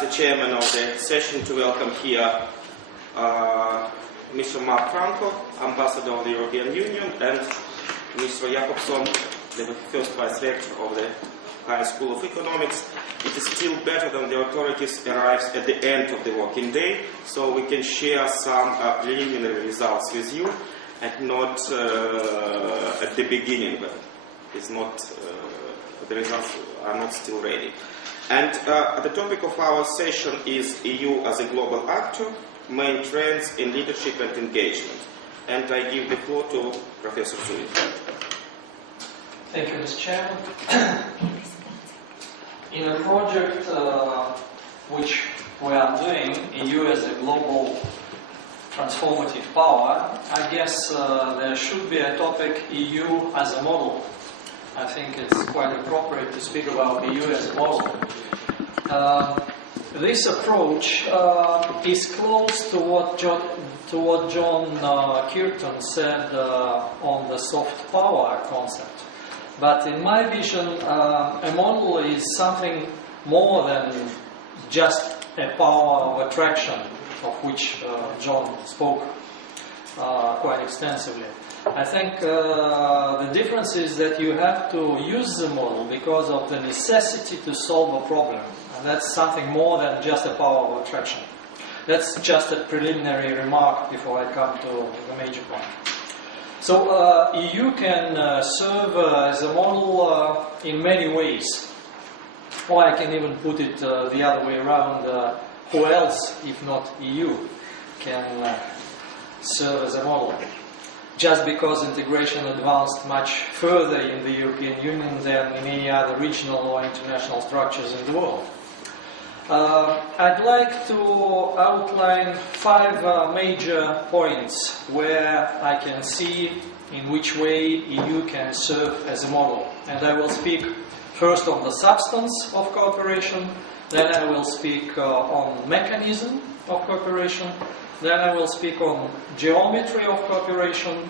The chairman of the session to welcome here Mr. Mark Franco, Ambassador of the European Union, and Mr. Jakobson, the first Vice Rector of the High School of Economics. It is still better than the authorities arrives at the end of the working day, so we can share some preliminary results with you, and not at the beginning. But it's not the results are not still ready. And the topic of our session is EU as a global actor, main trends in leadership and engagement. And I give the floor to Professor Soюz. Thank you, Mr. Chairman. In a project which we are doing, EU as a global transformative power, I guess there should be a topic EU as a model. I think it's quite appropriate to speak about EU as a model. This approach is close to what John Kirton said on the soft power concept. But in my vision, a model is something more than just a power of attraction, of which John spoke quite extensively. I think the difference is that you have to use the model because of the necessity to solve a problem. And that's something more than just a power of attraction. That's just a preliminary remark before I come to the major point. So EU can serve as a model in many ways. Or I can even put it the other way around. Who else, if not EU, can serve as a model? Just because integration advanced much further in the European Union than in any other regional or international structures in the world. I'd like to outline 5 major points where I can see in which way EU can serve as a model. And I will speak first on the substance of cooperation, then I will speak on mechanism of cooperation, then I will speak on geometry of cooperation,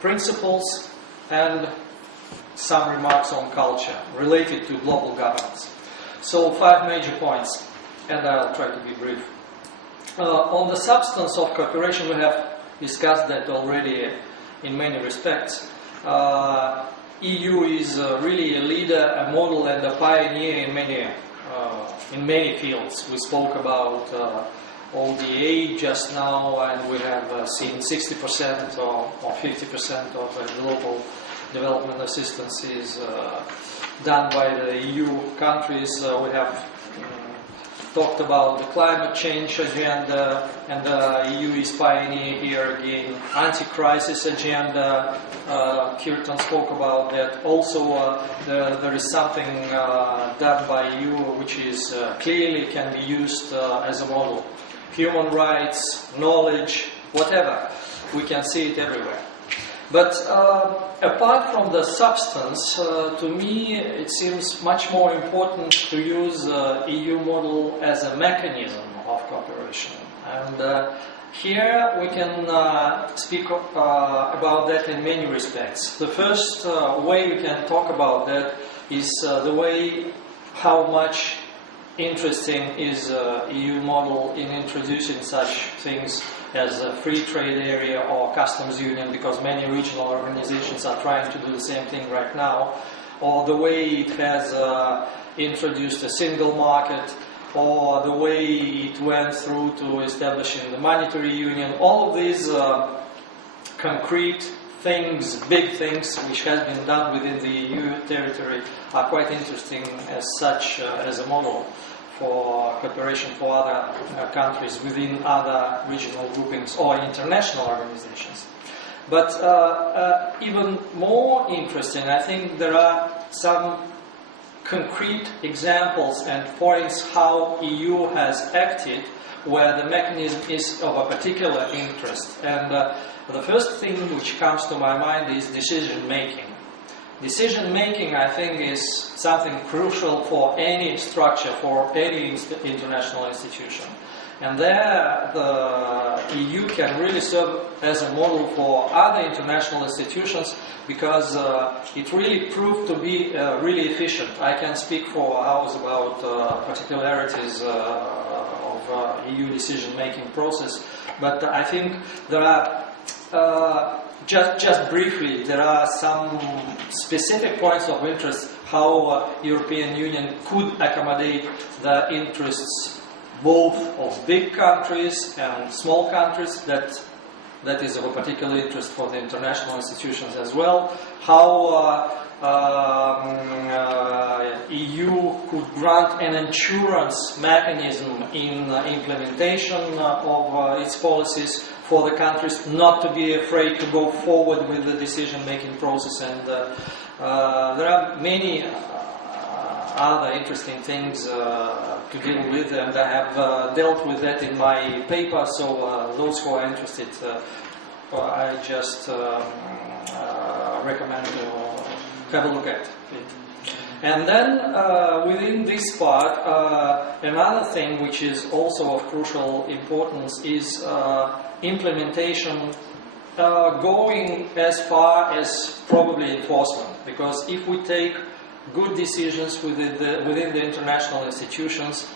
principles, and some remarks on culture related to global governance. So 5 major points, and I'll try to be brief. On the substance of cooperation, we have discussed that already in many respects. EU is really a leader, a model, and a pioneer in many fields. We spoke about ODA just now, and we have seen 60% or 50% of global development assistance is done by the EU countries. We have talked about the climate change agenda, and the EU is pioneer here again. Anti-crisis agenda, Kirton spoke about that. Also, there is something done by EU which is clearly can be used as a model. Human rights, knowledge, whatever. We can see it everywhere. But apart from the substance, to me it seems much more important to use EU model as a mechanism of cooperation. And here we can speak about that in many respects. The first way we can talk about that is the way how much interesting is EU model in introducing such things as a free trade area or customs union, because many regional organizations are trying to do the same thing right now, or the way it has introduced a single market, or the way it went through to establishing the monetary union. All of these concrete things, big things, which has been done within the EU territory are quite interesting as such as a model for cooperation for other countries within other regional groupings or international organizations. But even more interesting, I think there are some concrete examples and points how EU has acted where the mechanism is of a particular interest. And the first thing which comes to my mind is decision making. Decision making, I think, is something crucial for any structure, for any international institution. And there the EU can really serve as a model for other international institutions, because it really proved to be really efficient. I can speak for hours about particularities of EU decision-making process, but I think there are just briefly, there are some specific points of interest how European Union could accommodate the interests both of big countries and small countries. That is of a particular interest for the international institutions as well. How EU could grant an insurance mechanism in implementation of its policies for the countries, not to be afraid to go forward with the decision-making process. And there are many other interesting things to deal with, and I have dealt with that in my paper, so those who are interested, I just recommend to have a look at it. And then within this part, another thing which is also of crucial importance is implementation, going as far as probably enforcement, because if we take good decisions within the international institutions,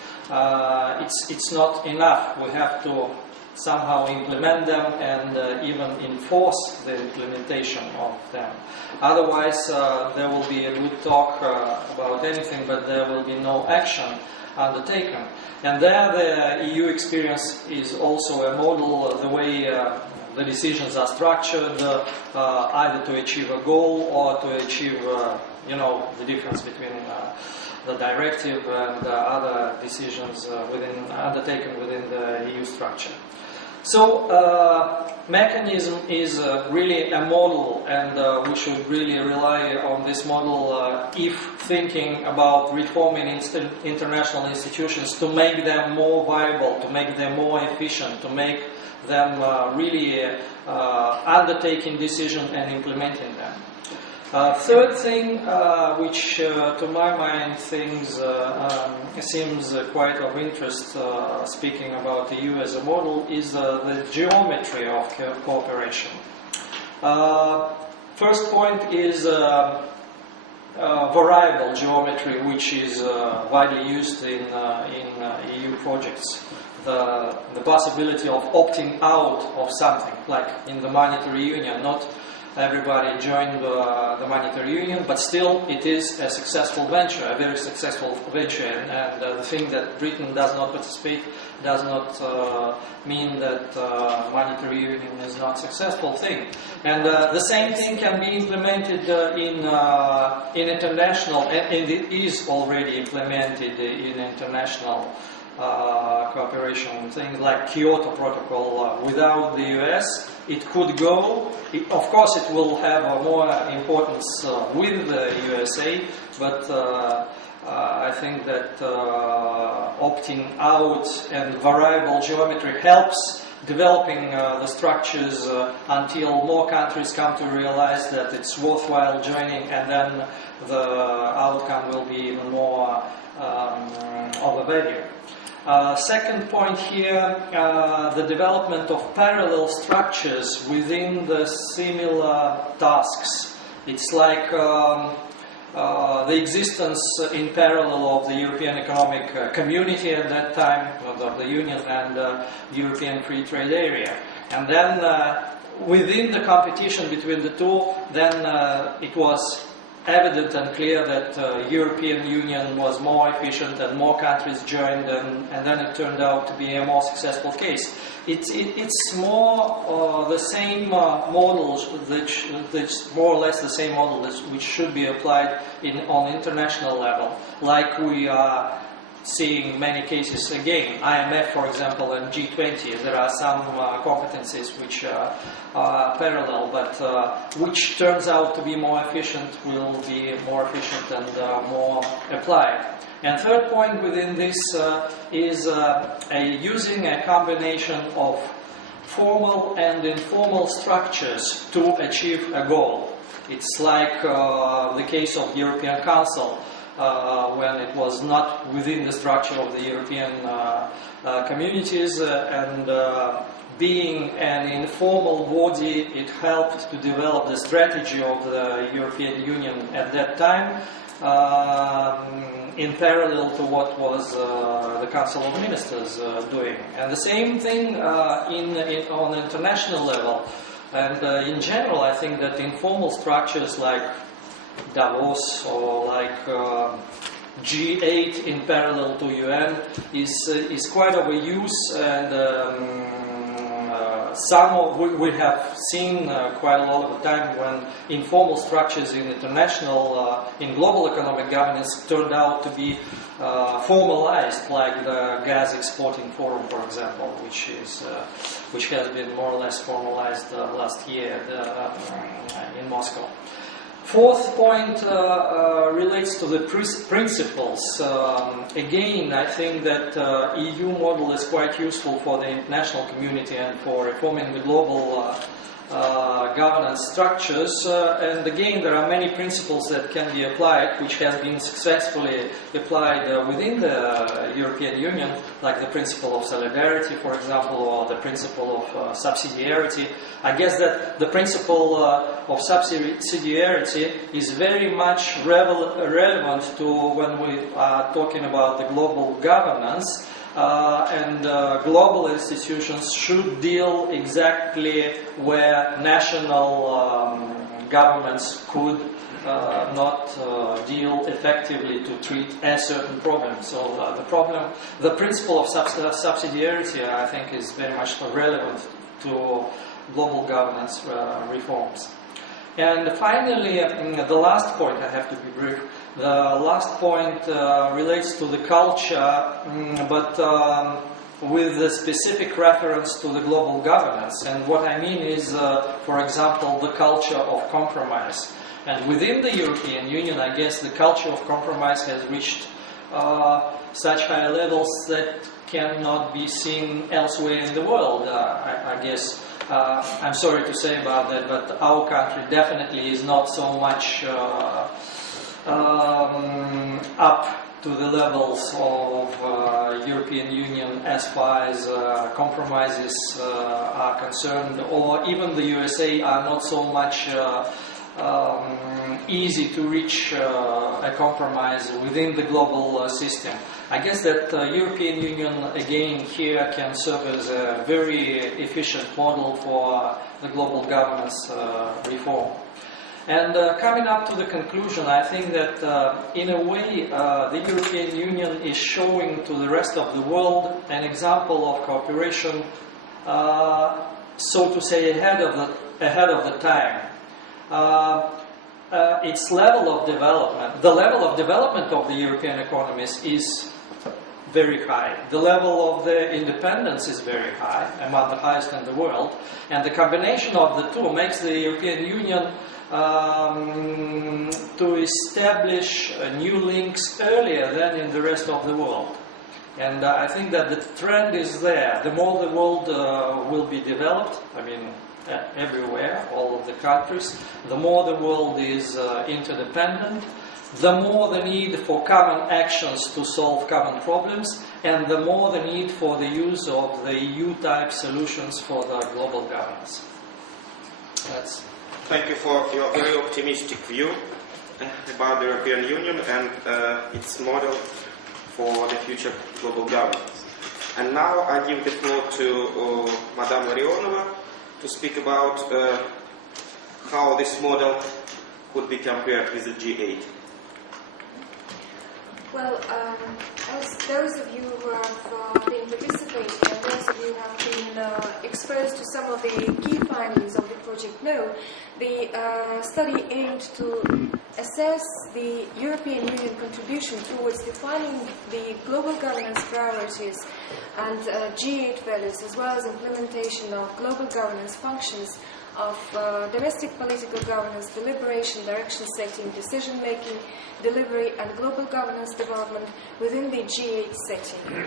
it's not enough. We have to somehow implement them and even enforce the implementation of them. Otherwise, there will be a good talk about anything, but there will be no action undertaken. And there the EU experience is also a model, the way the decisions are structured, either to achieve a goal or to achieve the difference between the directive and other decisions undertaken within the EU structure. So mechanism is really a model, and we should really rely on this model if thinking about reforming international institutions to make them more viable, to make them more efficient, to make them really undertaking decisions and implementing them. Third thing, which to my mind seems quite of interest, speaking about the EU as a model, is the geometry of cooperation. First point is variable geometry, which is widely used in EU projects. The possibility of opting out of something, like in the monetary union. Not everybody joined the monetary union, but still it is a successful venture, a very successful venture. And the thing that Britain does not participate does not mean that monetary union is not a successful thing. And the same thing can be implemented in international, and it is already implemented in international cooperation. Things like Kyoto Protocol. Without the US, it could go. Of course, it will have more importance with the USA, but I think that opting out and variable geometry helps developing the structures until more countries come to realize that it's worthwhile joining, and then the outcome will be even more of a value. Second point here, the development of parallel structures within the similar tasks. It's like the existence in parallel of the European Economic Community at that time, of the Union, and European Free Trade Area. And then within the competition between the two, then it was evident and clear that European Union was more efficient and more countries joined, and then it turned out to be a more successful case. It's more the same models, that's more or less the same model which should be applied on international level, like we are seeing many cases again. IMF, for example, and G20, there are some competencies which are parallel, but which turns out to be more efficient, will be more efficient and more applied. And third point within this is using a combination of formal and informal structures to achieve a goal. It's like the case of European Council. when it was not within the structure of the European communities, and being an informal body, it helped to develop the strategy of the European Union at that time, in parallel to what was the Council of Ministers doing. And the same thing on international level. And in general, I think that informal structures like Davos or like G8 in parallel to UN is quite of a use, and we have seen quite a lot of the time when informal structures in international, in global economic governance turned out to be formalized, like the gas exporting forum, for example, which has been more or less formalized last year in Moscow. Fourth point relates to the principles. Again, I think that EU model is quite useful for the international community and for reforming the global governance structures. And again, there are many principles that can be applied, which has been successfully applied within the European Union, like the principle of solidarity, for example, or the principle of subsidiarity. I guess that the principle of subsidiarity is very much relevant to when we are talking about the global governance. And global institutions should deal exactly where national governments could not deal effectively to treat a certain problem. So the principle of subsidiarity, I think, is very much relevant to global governance reforms. And finally, the last point, I have to be brief. The last point relates to the culture, but with a specific reference to the global governance. And what I mean is, for example, the culture of compromise. And within the European Union, I guess the culture of compromise has reached such high levels that cannot be seen elsewhere in the world. I guess, I'm sorry to say about that, but our country definitely is not so much up to the levels of European Union as far as compromises are concerned, or even the USA are not so much easy to reach a compromise within the global system. I guess that European Union again here can serve as a very efficient model for the global governance reform. And coming up to the conclusion, I think that in a way the European Union is showing to the rest of the world an example of cooperation, so to say, ahead of the time. Its level of development, the level of development of the European economies is very high. The level of the independence is very high, among the highest in the world, and the combination of the two makes the European Union to establish new links earlier than in the rest of the world. And I think that the trend is there. The more the world will be developed, I mean everywhere, all of the countries, the more the world is interdependent, the more the need for common actions to solve common problems, and the more the need for the use of the EU-type solutions for the global governance. Thank you for your very optimistic view about the European Union and its model for the future global governance. And now I give the floor to Madame Larionova to speak about how this model could be compared with the G8. Well, as those of you who have been participating and those of you who have been exposed to some of the key findings of the project know, the study aimed to assess the European Union contribution towards defining the global governance priorities and G8 values, as well as implementation of global governance functions of domestic political governance, deliberation, direction setting, decision making, delivery and global governance development within the G8 setting,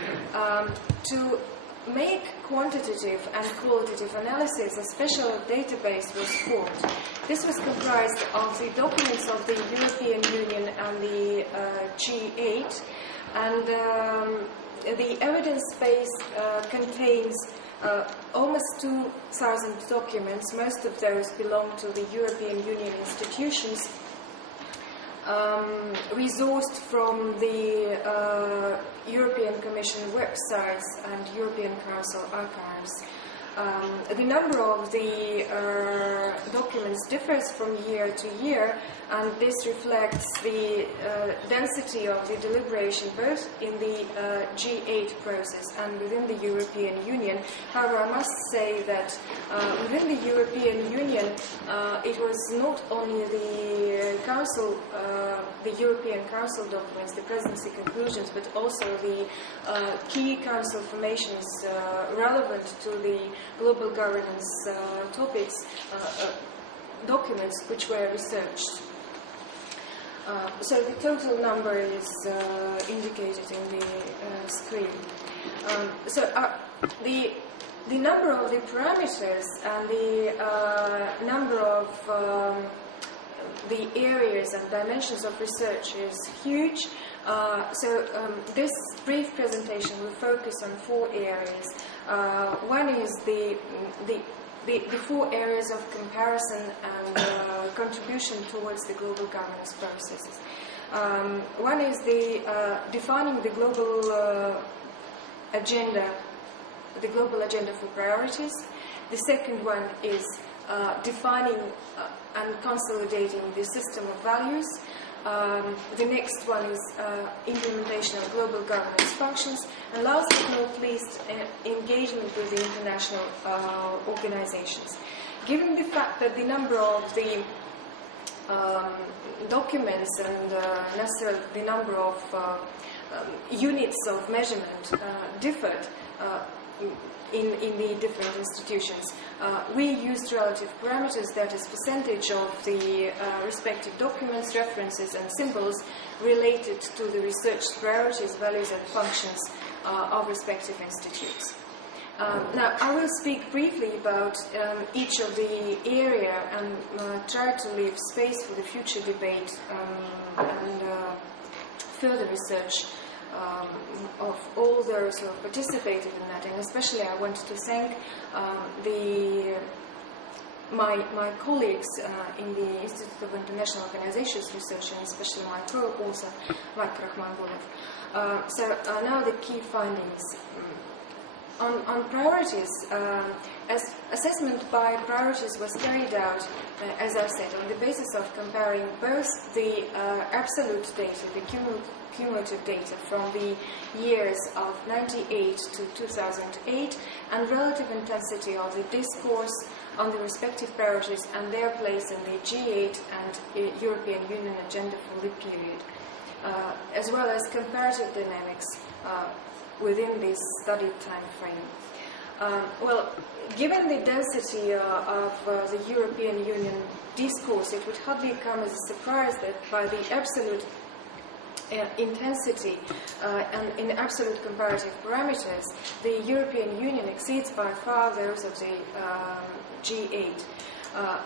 to make quantitative and qualitative analysis, a special database was formed. This was comprised of the documents of the European Union and the G8, and the evidence base contains almost 2,000 documents. Most of those belong to the European Union institutions, resourced from the European Commission websites and European Council archives. The number of the documents differs from year to year, and this reflects the density of the deliberation both in the G8 process and within the European Union. However, I must say that within the European Union, it was not only the Council, the European Council documents, the Presidency conclusions, but also the key Council formations relevant to the global governance topics, documents which were researched. So the total number is indicated in the screen. The number of the parameters and the number of the areas and dimensions of research is huge. This brief presentation will focus on 4 areas. One is the 4 areas of comparison and contribution towards the global governance processes. One is the defining the global agenda, the global agenda for priorities. The second one is defining and consolidating the system of values. The next one is implementation of global governance functions, and last but not least, engagement with the international organizations. Given the fact that the number of the documents and necessarily the number of units of measurement differed in the different institutions, we used relative parameters, that is percentage of the respective documents, references and symbols related to the research priorities, values and functions of respective institutes. Now, I will speak briefly about each of the area and try to leave space for the future debate and further research of all those who have participated in that, and especially I want to thank my colleagues in the Institute of International Organizations Research, and especially my co-author, Mark Rahmanbulov. So now the key findings. On priorities, as assessment by priorities was carried out, as I said, on the basis of comparing both the absolute data, the cumulative data from the years of 1998 to 2008, and relative intensity of the discourse on the respective priorities and their place in the G8 and European Union agenda for the period, as well as comparative dynamics within this studied time frame. Well, given the density of the European Union discourse, it would hardly come as a surprise that by the absolute intensity and in absolute comparative parameters, the European Union exceeds by far those of the G8.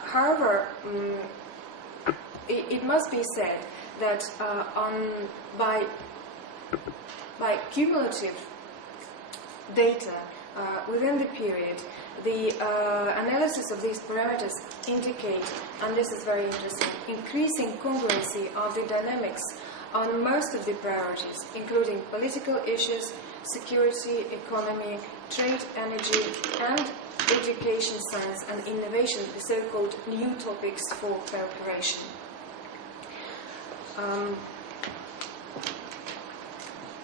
However, it must be said that by cumulative data within the period, the analysis of these parameters indicate, and this is very interesting, increasing congruency of the dynamics on most of the priorities, including political issues, security, economy, trade, energy, and education, science, and innovation, the so-called new topics for cooperation.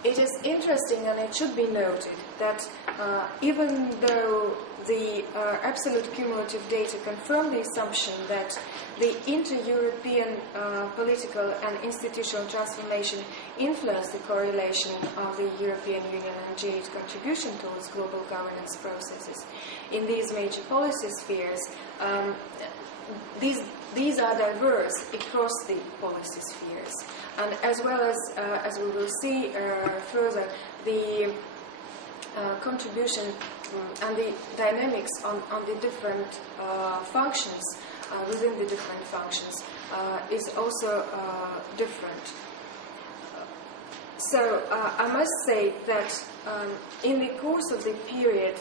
It is interesting, and it should be noted, that even though the absolute cumulative data confirm the assumption that the inter-European political and institutional transformation influence the correlation of the European Union and G8 contribution towards global governance processes in these major policy spheres, these are diverse across the policy spheres. And as well as we will see further, the contribution and the dynamics on the different functions, within the different functions, is also different. So I must say that in the course of the period,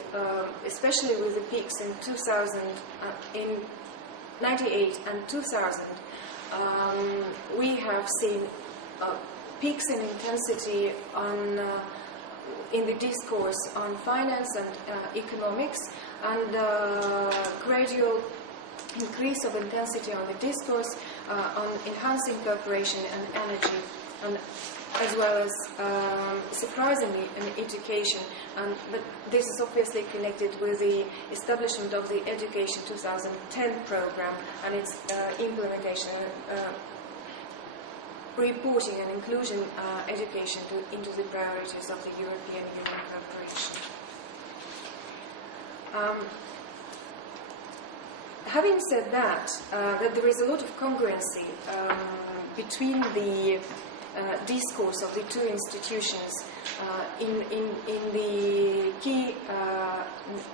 especially with the peaks in 2000, in 98 and 2000, we have seen peaks in intensity in the discourse on finance and economics, and gradual increase of intensity on the discourse on enhancing cooperation and energy, and as well as surprisingly in education. But this is obviously connected with the establishment of the Education 2010 program and its implementation, reporting and inclusion education into the priorities of the European Union cooperation. Having said that, that there is a lot of congruency between the discourse of the two institutions in the key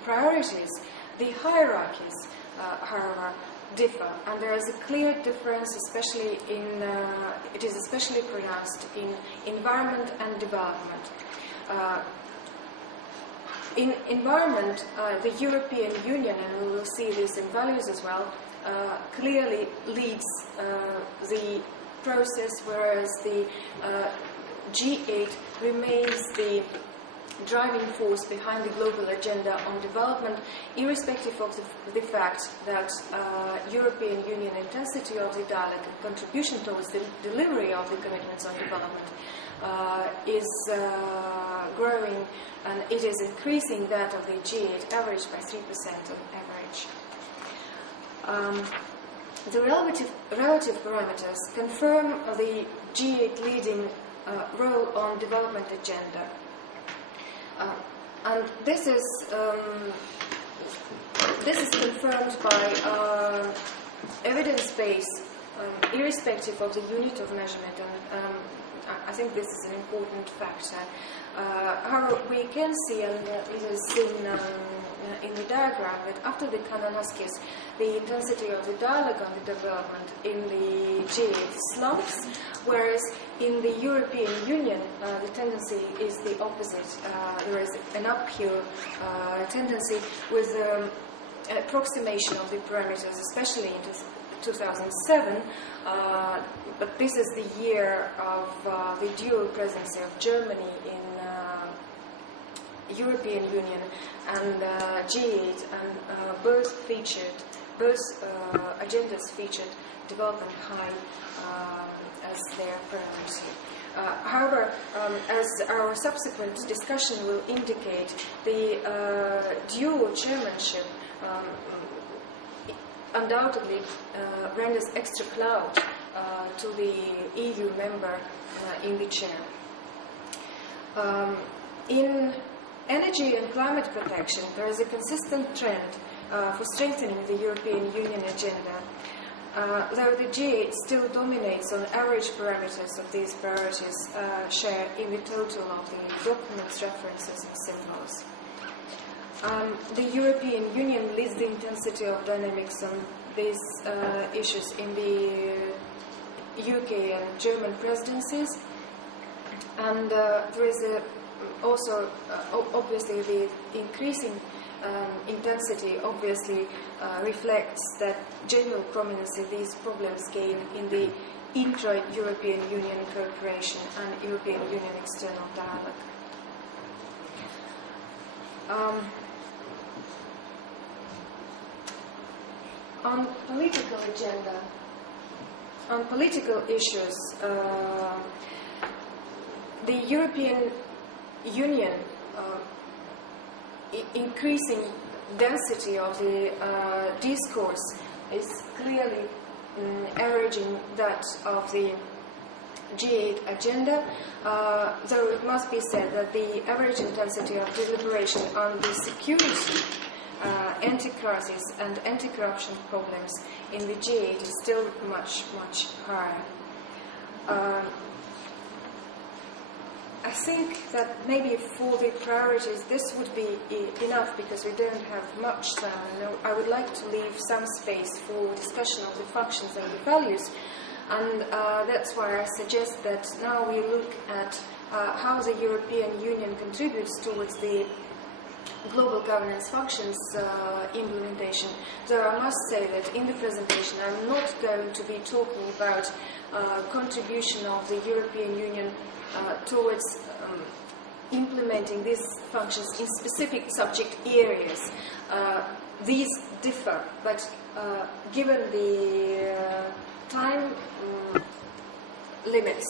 priorities, the hierarchies, however, differ, and there is a clear difference, especially it is especially pronounced in environment and development. In environment, the European Union, and we will see this in values as well, clearly leads the process, whereas the G8 remains the driving force behind the global agenda on development, irrespective of the fact that European Union intensity of the dialogue and contribution towards the delivery of the commitments on development is growing, and it is increasing that of the G8 average by 3% on average. The relative parameters confirm the G8 leading role on development agenda. And this is confirmed by evidence base, irrespective of the unit of measurement, and I think this is an important factor. However, we can see, and it is seen in the diagram, that after the Kananaskis, the intensity of the dialogue on the development in the G8 slumps, whereas in the European Union, the tendency is the opposite. There is an uphill tendency with approximation of the parameters, especially in 2007, but this is the year of the dual presidency of Germany in European Union and G8, and both agendas featured development high as their priority. However, as our subsequent discussion will indicate, the dual chairmanship undoubtedly renders extra clout to the EU member in the chair. In energy and climate protection, there is a consistent trend for strengthening the European Union agenda, though the G8 still dominates on average parameters of these priorities share in the total of the documents, references and symbols. The European Union leads the intensity of dynamics on these issues in the UK and German presidencies, and there is also obviously the increasing intensity obviously reflects that general prominence these problems gain in the intra-European Union cooperation and European Union external dialogue. On political agenda, on political issues, the European Union increasing density of the discourse is clearly averaging that of the G8 agenda, though it must be said that the average intensity of deliberation on the security, anti-crisis and anti-corruption problems in the G8 is still much, much higher. I think that maybe for the priorities this would be enough because we don't have much time. I would like to leave some space for discussion of the functions and the values, and that's why I suggest that now we look at how the European Union contributes towards the global governance functions implementation. Though I must say that in the presentation I'm not going to be talking about contribution of the European Union towards implementing these functions in specific subject areas. These differ, but given the time limits,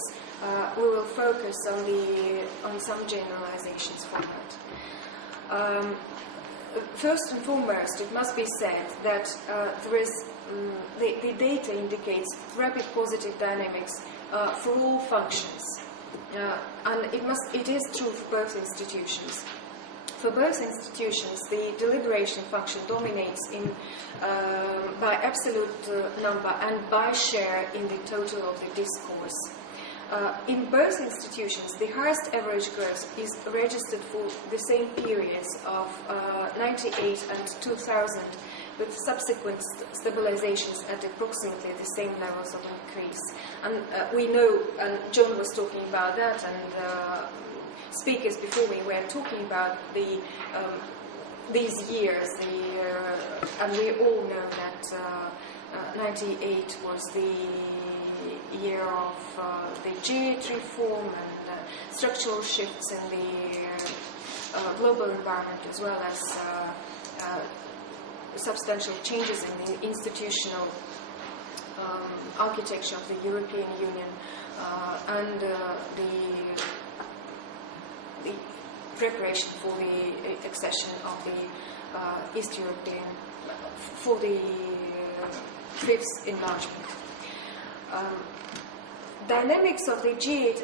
we will focus on some generalizations from that. First and foremost, it must be said that there is the data indicates rapid positive dynamics for all functions, and it is true for both institutions. For both institutions, the deliberation function dominates by absolute number and by share in the total of the discourse. In both institutions, the highest average growth is registered for the same periods of 98 and 2000, with subsequent stabilizations at approximately the same levels of increase. And we know, and John was talking about that, and speakers before me were talking about these years, and we all know that 98 was the year of the G8 reform and structural shifts in the global environment, as well as substantial changes in the institutional architecture of the European Union and the preparation for the accession of the East European, for the fifth enlargement. Dynamics of the G8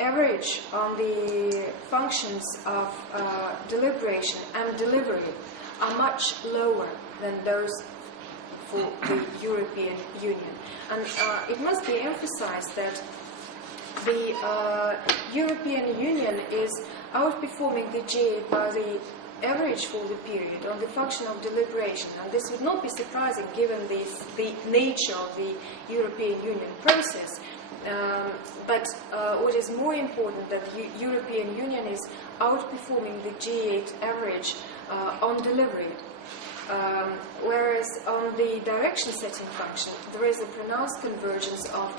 average on the functions of deliberation and delivery are much lower than those for the European Union. And it must be emphasized that the European Union is outperforming the G8 by the average for the period on the function of deliberation, and this would not be surprising given the nature of the European Union process. But what is more important, that the European Union is outperforming the G8 average on delivery, whereas on the direction-setting function there is a pronounced convergence of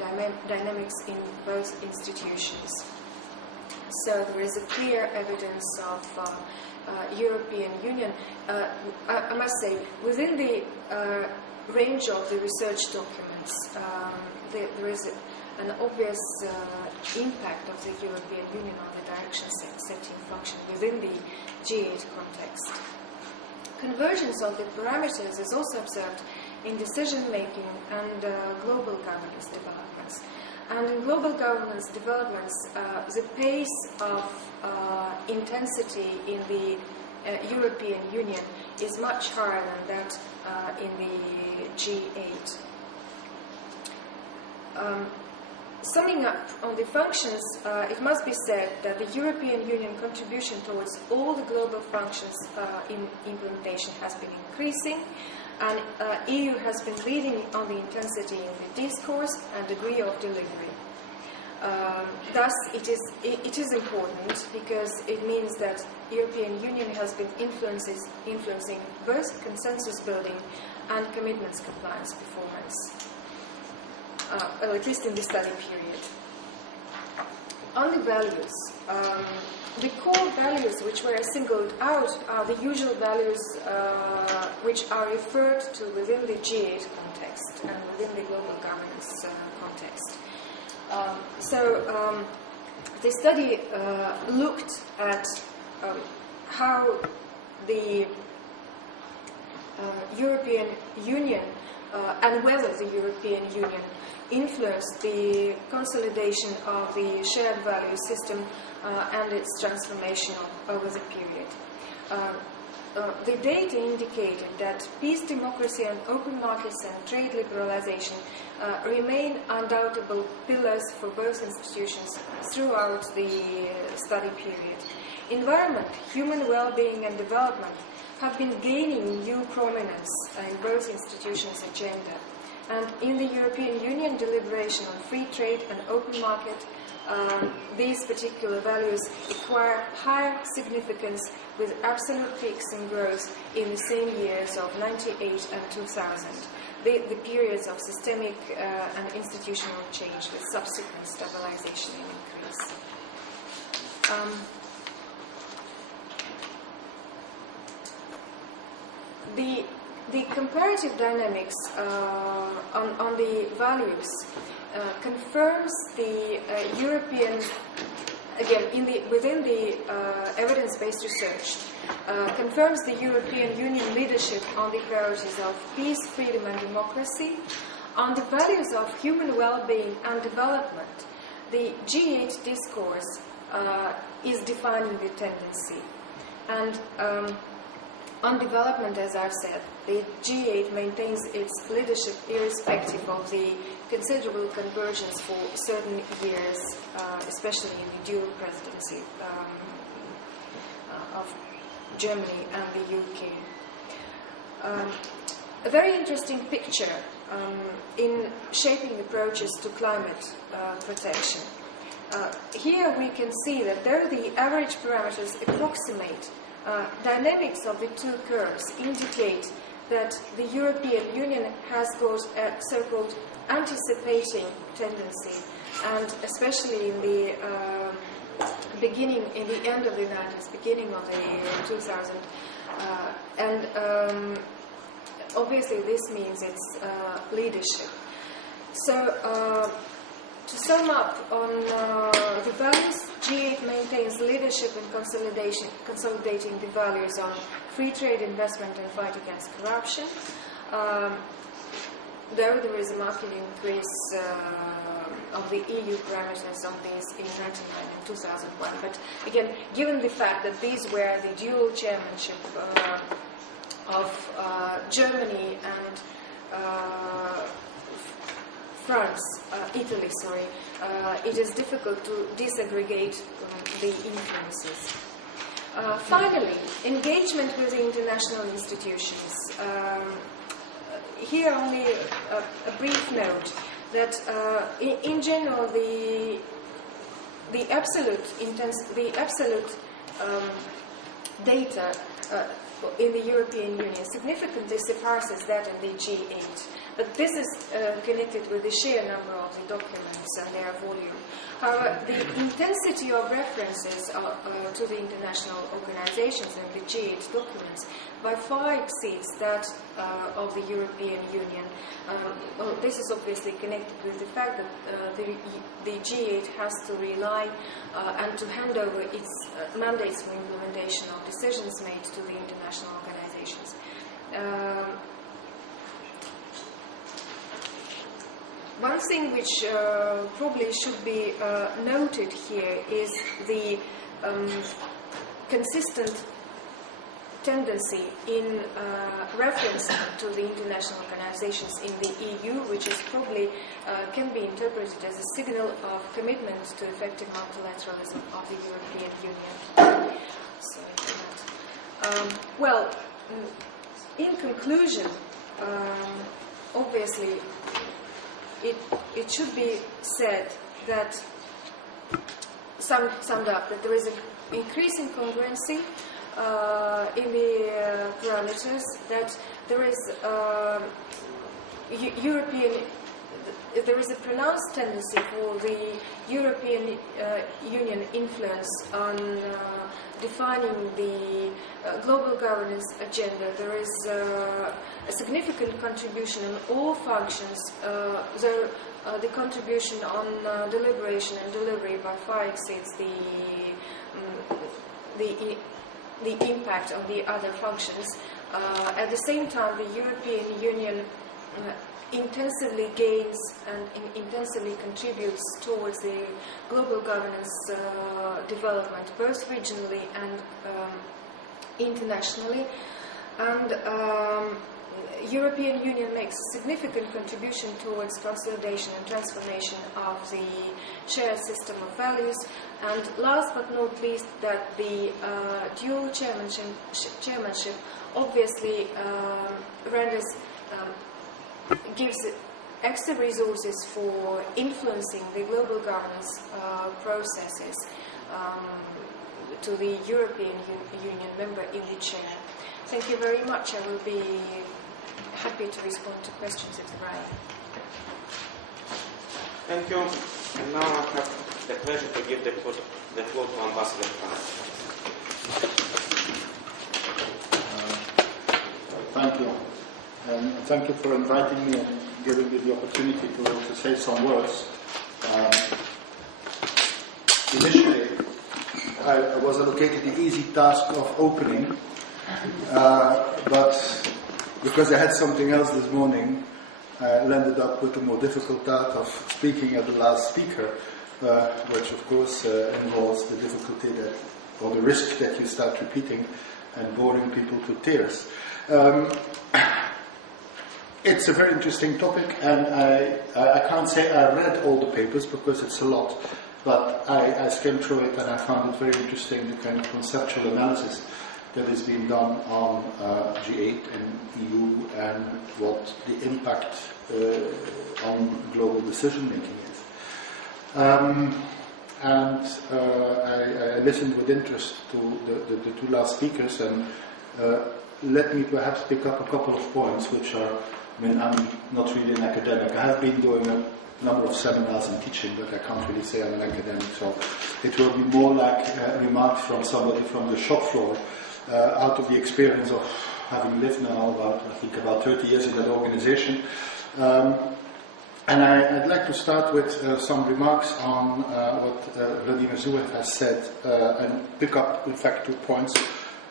dynamics in both institutions. So there is a clear evidence of European Union. I must say, within the range of the research documents, there is an obvious impact of the European Union on the direction-setting function within the G8 context. Convergence of the parameters is also observed in decision-making and global governance developments. And in global governance developments, the pace of intensity in the European Union is much higher than that in the G8. Summing up on the functions, it must be said that the European Union contribution towards all the global functions in implementation has been increasing, and EU has been leading on the intensity of the discourse and degree of delivery. Thus, it is important because it means that European Union has been influencing both consensus building and commitments compliance performance, at least in the study period. On the values, the core values which were singled out are the usual values which are referred to within the G8 context and within the global governance context. The study looked at how the European Union and whether the European Union influenced the consolidation of the shared value system and its transformation over the period. the data indicated that peace, democracy, and open markets and trade liberalization remain undoubtable pillars for both institutions throughout the study period. Environment, human well-being, and development have been gaining new prominence in both institutions' agenda. And in the European Union deliberation on free trade and open market, these particular values acquire higher significance with absolute peaks in growth in the same years of 98 and 2000, the periods of systemic and institutional change with subsequent stabilization and increase. The comparative dynamics on the values confirms the European, again, within the evidence-based research, confirms the European Union leadership on the priorities of peace, freedom, and democracy, on the values of human well-being and development. The G8 discourse is defining the tendency, and on development, as I've said, the G8 maintains its leadership irrespective of the considerable convergence for certain years, especially in the dual presidency of Germany and the UK. A very interesting picture in shaping approaches to climate protection. Here we can see that though the average parameters approximate, dynamics of the two curves indicate that the European Union has got a so-called anticipating tendency, and especially in the end of the 90s, beginning of the 2000s, and obviously this means its leadership. So, to sum up on the values, G8 maintains leadership in consolidating the values on free trade, investment, and fight against corruption. Though there is a marked increase of the EU parameters on these in 1999 and 2001, but again, given the fact that these were the dual chairmanship of Germany and Italy, it is difficult to disaggregate the influences. Finally, engagement with the international institutions. Here only a brief note that in general the absolute data in the European Union significantly surpasses that in the G8. But this is connected with the sheer number of the documents and their volume. However, the intensity of references to the international organizations and the G8 documents by far exceeds that of the European Union. Well, this is obviously connected with the fact that the G8 has to rely and to hand over its mandates for implementation of decisions made to the international organizations. One thing which probably should be noted here is the consistent tendency in reference to the international organizations in the EU, which is probably can be interpreted as a signal of commitment to effective multilateralism of the European Union. Sorry for that. Well, in conclusion, obviously, it should be said that, summed up, that there is an increasing congruency in the parameters, that there is there is a pronounced tendency for the European Union influence on defining the global governance agenda. There is a significant contribution in all functions, though the contribution on deliberation and delivery by far exceeds the impact on the other functions. At the same time, the European Union intensively gains and intensively contributes towards the global governance development, both regionally and internationally, and European Union makes a significant contribution towards consolidation and transformation of the shared system of values. And last but not least, that the dual chairmanship obviously gives extra resources for influencing the global governance processes to the European Union member in the chair. Thank you very much. I will be happy to respond to questions if there are. Thank you. And now I have the pleasure to give the floor to Ambassador France. Thank you. And thank you for inviting me and giving me the opportunity to say some words. Initially, I was allocated the easy task of opening, but because I had something else this morning, I ended up with the more difficult task of speaking at the last speaker, which of course involves the difficulty that, or the risk that you start repeating and boring people to tears. It's a very interesting topic, and I can't say I read all the papers because it's a lot, but I skimmed through it and I found it very interesting, the kind of conceptual analysis that is being done on G8 and EU and what the impact on global decision making is. I listened with interest to the two last speakers, and let me perhaps pick up a couple of points which are, I mean, I'm not really an academic. I have been doing a number of seminars and teaching, but I can't really say I'm an academic, so it will be more like remarks from somebody from the shop floor, out of the experience of having lived now about 30 years in that organization. And I'd like to start with some remarks on what Vladimir Zuev has said, and pick up, in fact, 2 points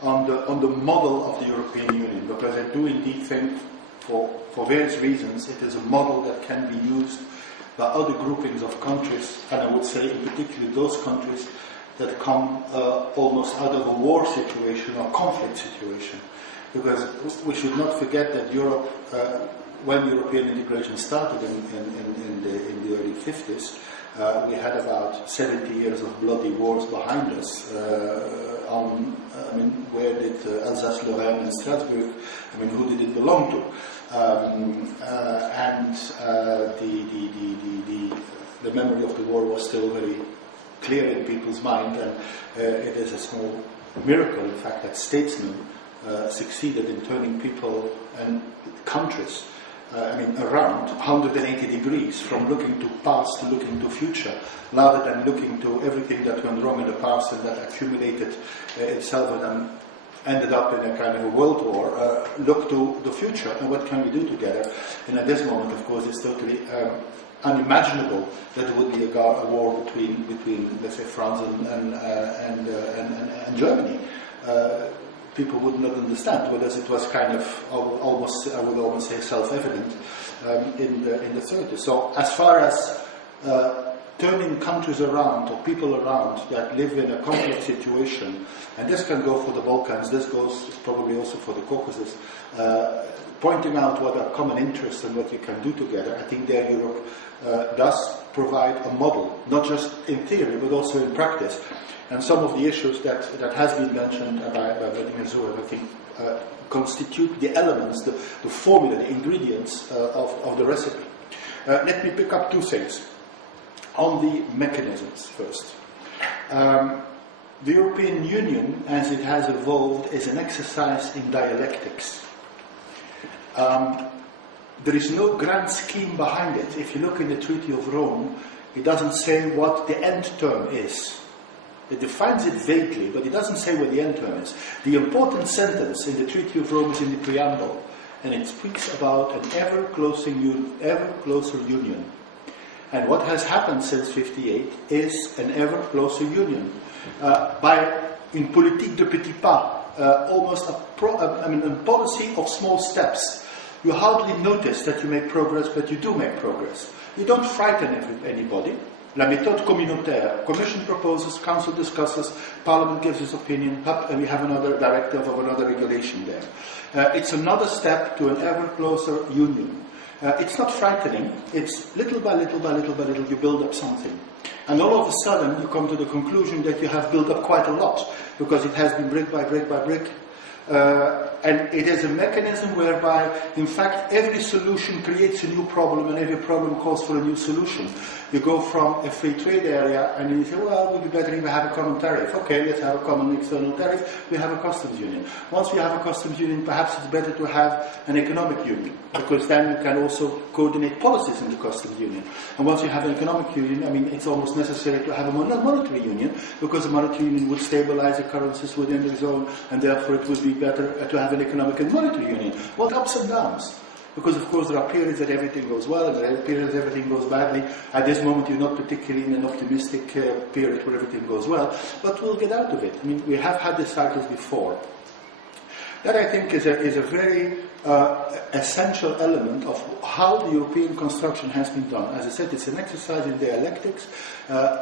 on the model of the European Union, because I do indeed think, for various reasons, it is a model that can be used by other groupings of countries, and I would say in particular those countries that come almost out of a war situation or conflict situation. Because we should not forget that Europe, when European integration started in the early 50s, we had about 70 years of bloody wars behind us. Where did Alsace-Lorraine and Strasbourg, who did it belong to? The memory of the war was still very clear in people's mind, and it is a small miracle, in fact, that statesmen succeeded in turning people and countries around 180 degrees, from looking to past to looking to future, rather than looking to everything that went wrong in the past and that accumulated itself and then ended up in a kind of a world war. Look to the future and what can we do together. And at this moment, of course, it's totally unimaginable that there would be a war between let's say, France and Germany. People would not understand, whereas it was kind of almost, I would almost say, self-evident in the 30s. So as far as turning countries around or people around that live in a complex situation, and this can go for the Balkans, this goes probably also for the Caucasus, pointing out what are common interests and what you can do together, I think there Europe does provide a model, not just in theory but also in practice. And some of the issues that has been mentioned by Vladimir Zuev, I think, constitute the elements, the formula, the ingredients of the recipe. Let me pick up 2 things. On the mechanisms first. The European Union, as it has evolved, is an exercise in dialectics. There is no grand scheme behind it. If you look in the Treaty of Rome, it doesn't say what the end term is. It defines it vaguely, but it doesn't say what the end term is. The important sentence in the Treaty of Rome is in the preamble, and it speaks about an ever closer union. And what has happened since '58 is an ever closer union. In politique de petits pas, almost a policy of small steps. You hardly notice that you make progress, but you do make progress. You don't frighten anybody. La méthode communautaire. Commission proposes, Council discusses, Parliament gives its opinion, and we have another directive of another regulation there. It's another step to an ever closer union. It's not frightening. It's little by little by little by little you build up something. And all of a sudden you come to the conclusion that you have built up quite a lot, because it has been brick by brick by brick. And it is a mechanism whereby, in fact, every solution creates a new problem, and every problem calls for a new solution. You go from a free trade area, and you say, well, it would be better if we have a common tariff. Okay, let's have a common external tariff. We have a customs union. Once we have a customs union, perhaps it's better to have an economic union, because then you can also coordinate policies in the customs union. And once you have an economic union, I mean, it's almost necessary to have a monetary union, because a monetary union would stabilize the currencies within the zone, and therefore it would be better to have an economic and monetary union. Well, ups and downs. Because, of course, there are periods that everything goes well, and there are periods that everything goes badly. At this moment, you're not particularly in an optimistic period where everything goes well, but we'll get out of it. I mean, we have had these cycles before. That, I think, is a very essential element of how the European construction has been done. As I said, it's an exercise in dialectics,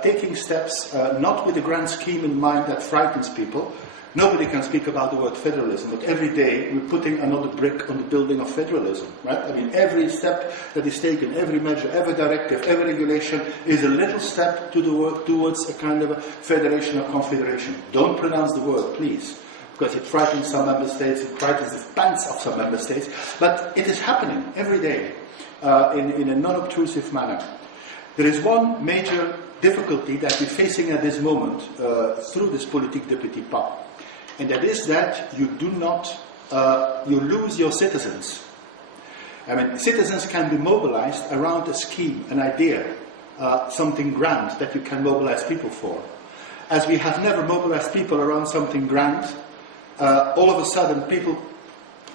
taking steps not with a grand scheme in mind that frightens people. Nobody can speak about the word federalism, but every day we're putting another brick on the building of federalism, right? I mean, every step that is taken, every measure, every directive, every regulation is a little step to the work towards a kind of a federation or confederation. Don't pronounce the word, please, because it frightens some member states, it frightens the pants of some member states, but it is happening every day in a non-obtrusive manner. There is one major difficulty that we're facing at this moment through this politique de petit pas. And that is that you do not, you lose your citizens. I mean, citizens can be mobilized around a scheme, an idea, something grand that you can mobilize people for. As we have never mobilized people around something grand, all of a sudden people,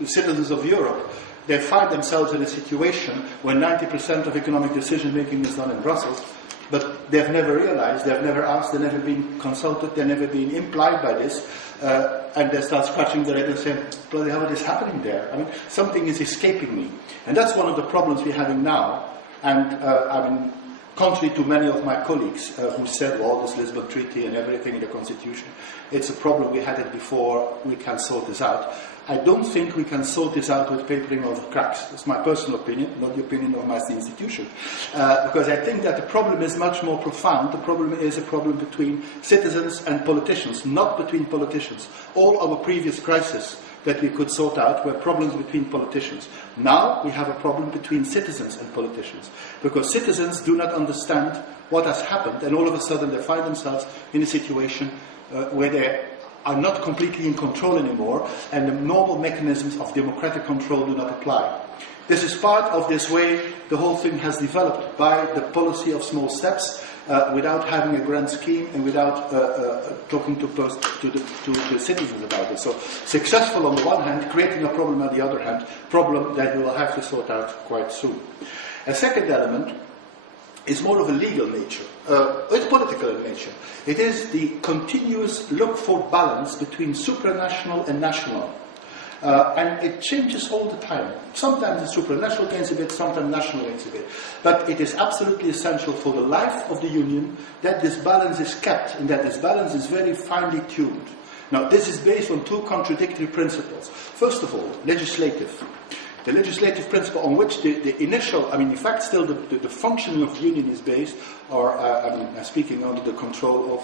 citizens of Europe, they find themselves in a situation where 90% of economic decision making is done in Brussels, but they've never realized, they've never asked, they've never been consulted, they've never been implied by this, and they start scratching their head and saying, bloody hell, what is happening there? I mean, something is escaping me. And that's one of the problems we're having now. And I mean, contrary to many of my colleagues who said, well, this Lisbon Treaty and everything in the Constitution, it's a problem, we had it before, we can sort this out. I don't think we can sort this out with papering over cracks. It's my personal opinion, not the opinion of my institution. Because I think that the problem is much more profound. The problem is a problem between citizens and politicians, not between politicians. All our previous crises that we could sort out were problems between politicians. Now we have a problem between citizens and politicians, because citizens do not understand what has happened, and all of a sudden they find themselves in a situation where they are not completely in control anymore, and the normal mechanisms of democratic control do not apply. This is part of this way the whole thing has developed, by the policy of small steps, without having a grand scheme and without talking to the citizens about it. So successful on the one hand, creating a problem on the other hand, problem that we will have to sort out quite soon. A second element is more of a legal nature. It's political in nature. It is the continuous look for balance between supranational and national. And it changes all the time. Sometimes the supranational gains a bit, sometimes national gains a bit. But it is absolutely essential for the life of the Union that this balance is kept, and that this balance is very finely tuned. Now, this is based on two contradictory principles. First of all, legislative. The legislative principle on which the initial, I mean, in fact, still the functioning of the Union is based, or speaking under the control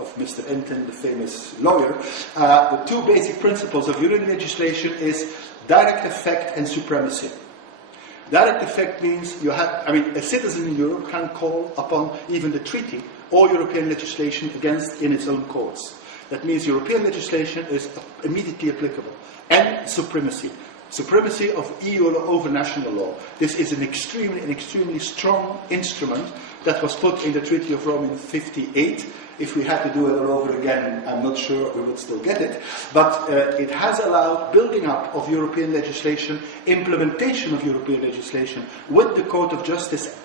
of Mr. Enten, the famous lawyer, the two basic principles of Union legislation is direct effect and supremacy. Direct effect means you have, I mean, a citizen in Europe can call upon even the treaty or European legislation against in its own courts. That means European legislation is immediately applicable. And supremacy. Supremacy of EU law over national law. This is an extremely strong instrument that was put in the Treaty of Rome in 1958. If we had to do it all over again, I'm not sure we would still get it. But it has allowed building up of European legislation, implementation of European legislation with the Court of Justice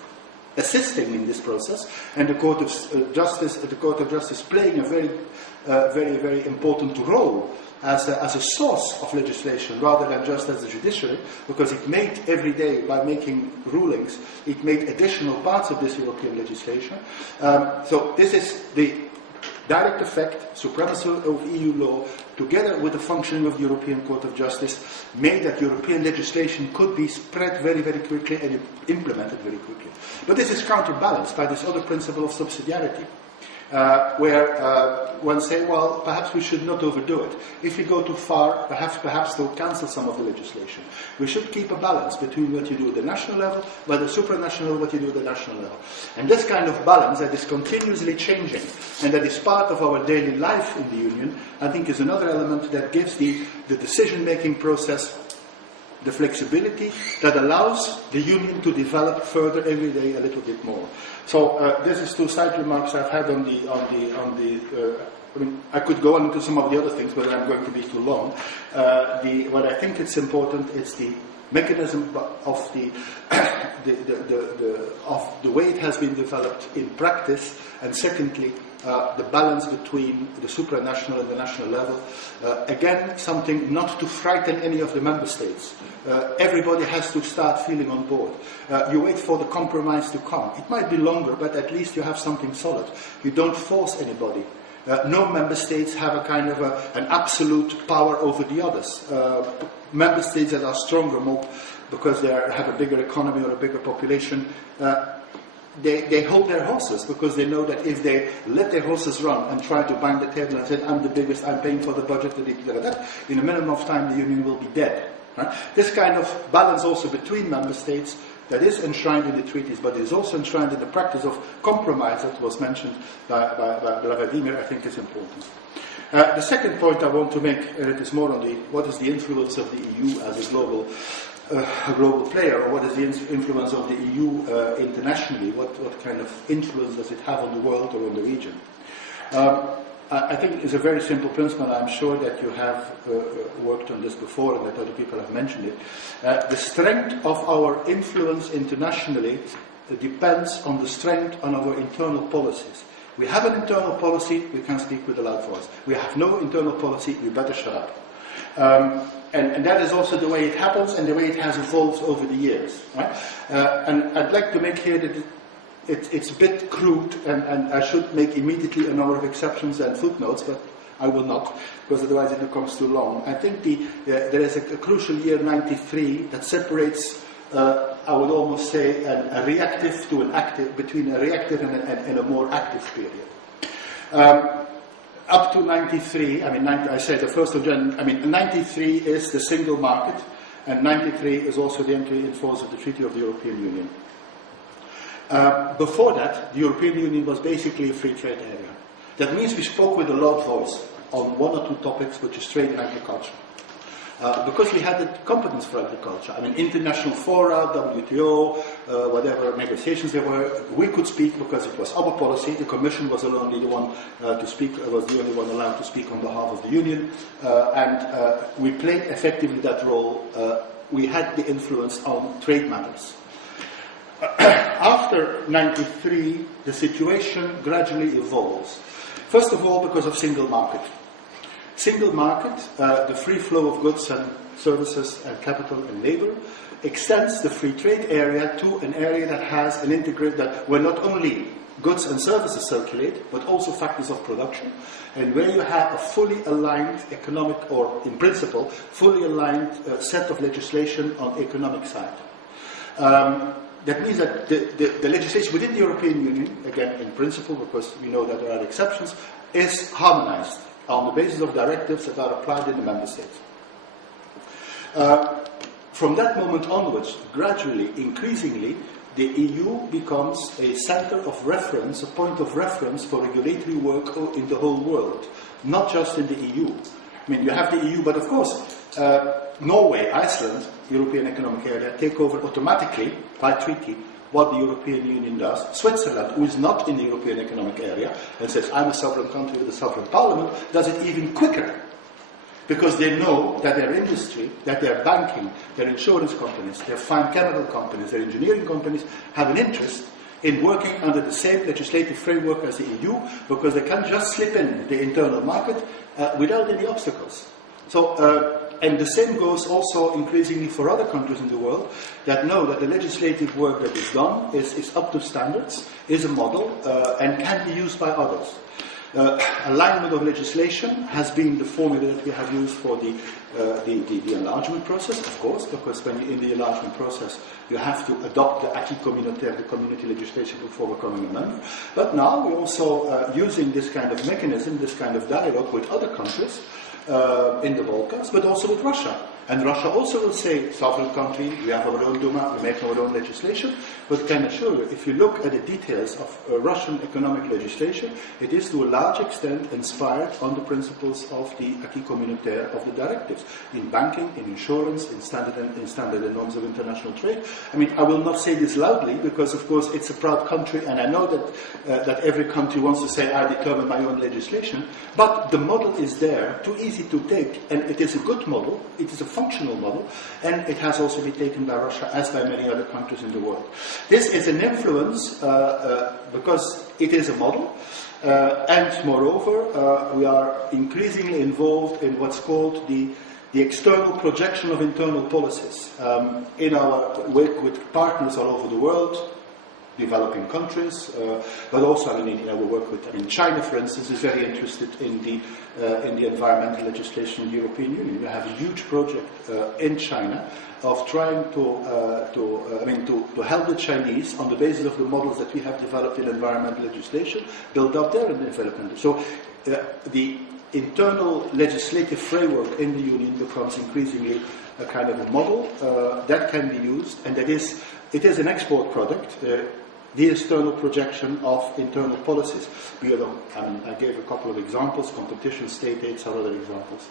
assisting in this process, and the Court of Justice playing a very important role as a source of legislation rather than just as the judiciary, because it made every day, by making rulings, it made additional parts of this European legislation. So this is the direct effect, supremacy of EU law, together with the functioning of the European Court of Justice, made that European legislation could be spread very quickly and implemented very quickly. But this is counterbalanced by this other principle of subsidiarity, where one say, well, perhaps we should not overdo it. If we go too far, perhaps they'll cancel some of the legislation. We should keep a balance between what you do at the national level, but the supranational, what you do at the national level. And this kind of balance that is continuously changing, and that is part of our daily life in the Union, I think is another element that gives the decision-making process the flexibility that allows the Union to develop further every day a little bit more. So this is two side remarks I've had on the. I mean, I could go on into some of the other things, but I'm going to be too long. What I think it's important is the mechanism of the way it has been developed in practice, and secondly, the balance between the supranational and the national level. Again, something not to frighten any of the member states. Everybody has to start feeling on board. You wait for the compromise to come. It might be longer, but at least you have something solid. You don't force anybody. No member states have a kind of an absolute power over the others. Member states that are stronger, more because they have a bigger economy or a bigger population, they hold their horses, because they know that if they let their horses run and try to bang the table and say, I'm the biggest, I'm paying for the budget, in a minimum of time the Union will be dead. Right? This kind of balance also between member states that is enshrined in the treaties, but is also enshrined in the practice of compromise that was mentioned by Vladimir, I think is important. The second point I want to make, and it is more on what is the influence of the EU as a global player, or what is the influence of the EU internationally, what kind of influence does it have on the world or on the region. I think it's a very simple principle. I'm sure that you have worked on this before and that other people have mentioned it. The strength of our influence internationally depends on the strength on our internal policies. We have an internal policy, we can speak with a loud voice. We have no internal policy, we better shut up. And that is also the way it happens and the way it has evolved over the years. Right? And I'd like to make here that it's a bit crude, and I should make immediately a number of exceptions and footnotes, but I will not, because otherwise it becomes too long. I think there is a crucial year, 93, that separates, I would almost say, a reactive to an active, between a reactive and a more active period. Up to 93, I say the 1st of January, 93 is the single market, and 93 is also the entry in force of the Treaty of the European Union. Before that, the European Union was basically a free trade area. That means we spoke with a loud voice on one or two topics, which is trade and agriculture. Because we had the competence for agriculture. International fora, WTO, whatever negotiations there were, we could speak because it was our policy. The Commission was only the one to speak, was the only one allowed to speak on behalf of the Union, and we played effectively that role. We had the influence on trade matters. After 93, the situation gradually evolves. First of all, because of single market. Single market, the free flow of goods and services and capital and labor, extends the free trade area to an area that has an integrated, where not only goods and services circulate, but also factors of production, and where you have a fully aligned economic, or in principle, fully aligned set of legislation on the economic side. That means that the legislation within the European Union, again in principle, because we know that there are exceptions, is harmonized on the basis of directives that are applied in the member states. From that moment onwards, gradually, increasingly, the EU becomes a center of reference, a point of reference for regulatory work in the whole world, not just in the EU. You have the EU, but of course, Norway, Iceland, European Economic Area, take over automatically, by treaty, what the European Union does. Switzerland, who is not in the European Economic Area, and says, I'm a sovereign country with a sovereign parliament, does it even quicker. Because they know that their industry, that their banking, their insurance companies, their fine chemical companies, their engineering companies have an interest in working under the same legislative framework as the EU, because they can just slip in the internal market without any obstacles. So, and the same goes also increasingly for other countries in the world that know that the legislative work that is done is up to standards, is a model, and can be used by others. Alignment of legislation has been the formula that we have used for the enlargement process, of course, because when you're in the enlargement process, you have to adopt the acquis communautaire, the community legislation, before becoming a member. But now we're also using this kind of mechanism, this kind of dialogue with other countries in the Balkans, but also with Russia. And Russia also will say, sovereign country, we have our own Duma, we make our own legislation, but can assure you, if you look at the details of Russian economic legislation, it is to a large extent inspired on the principles of the acquis communautaire of the directives, in banking, in insurance, in standard and norms of international trade. I mean, I will not say this loudly, because of course it's a proud country, and I know that every country wants to say, I determine my own legislation, but the model is there, too easy to take, and it is a good model, it is a functional model, and it has also been taken by Russia as by many other countries in the world. This is an influence because it is a model, and moreover we are increasingly involved in what's called the external projection of internal policies in our work with partners all over the world, developing countries, but also, I mean, in our work with, China, for instance, is very interested in the environmental legislation in the European Union. We have a huge project in China of trying to help the Chinese on the basis of the models that we have developed in environmental legislation, build up their development. So the internal legislative framework in the Union becomes increasingly a kind of a model that can be used, and it is an export product. The external projection of internal policies. I gave a couple of examples, competition, state aids are other examples.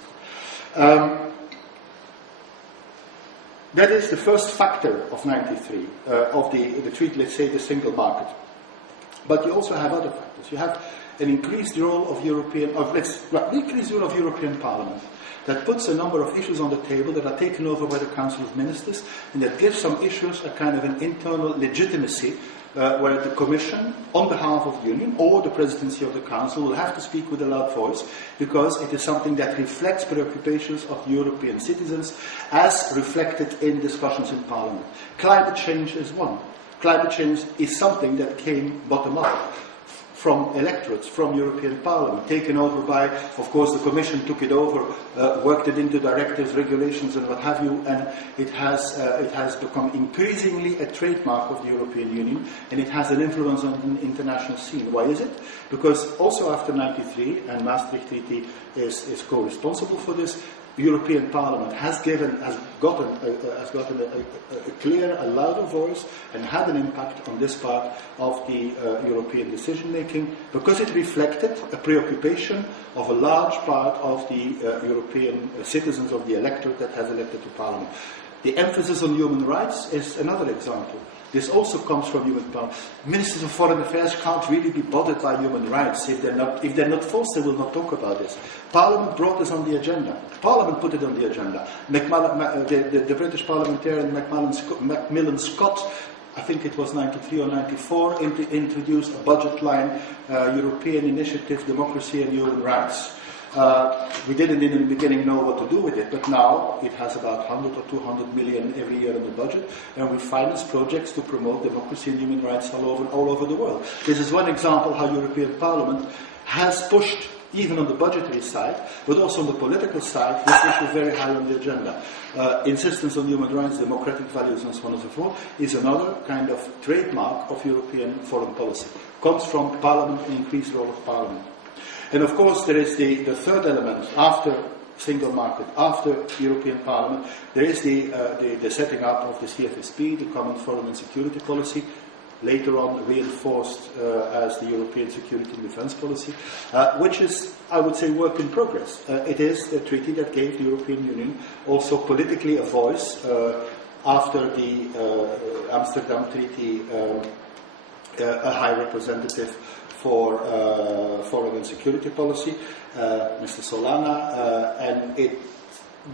That is the first factor of 93, of the treaty, let's say the single market. But you also have other factors. You have an increased role of European Parliament that puts a number of issues on the table that are taken over by the Council of Ministers, and that gives some issues a kind of an internal legitimacy, where the Commission, on behalf of the Union, or the Presidency of the Council, will have to speak with a loud voice, because it is something that reflects preoccupations of European citizens, as reflected in discussions in Parliament. Climate change is one. Climate change is something that came bottom up, from electorates, from European Parliament, taken over by, of course, the Commission took it over, worked it into directives, regulations, and what have you, and it has become increasingly a trademark of the European Union, and it has an influence on the international scene. Why is it? Because also after 93, and Maastricht Treaty is co-responsible for this, the European Parliament has gotten a clear, a louder voice, and had an impact on this part of the European decision making, because it reflected a preoccupation of a large part of the European citizens, of the electorate that has elected to Parliament. The emphasis on human rights is another example. This also comes from human power. Ministers of Foreign Affairs can't really be bothered by human rights. If they're not forced, they will not talk about this. Parliament brought this on the agenda. Parliament put it on the agenda. The British parliamentarian Macmillan Scott, I think it was 93 or 94, introduced a budget line, European Initiative, Democracy and Human Rights. We didn't in the beginning know what to do with it, but now it has about 100 or 200 million every year in the budget, and we finance projects to promote democracy and human rights all over the world. This is one example how European Parliament has pushed, even on the budgetary side, but also on the political side, this issue very high on the agenda. Insistence on human rights, democratic values, and so on and so forth, is another kind of trademark of European foreign policy. Comes from Parliament, an increased role of Parliament. And of course there is the third element, after single market, after European Parliament, there is the setting up of the CFSP, the Common Foreign and Security Policy, later on reinforced as the European Security and Defence Policy, which is, I would say, work in progress. It is a treaty that gave the European Union also politically a voice after the Amsterdam Treaty, a High Representative for foreign and security policy, Mr. Solana, and it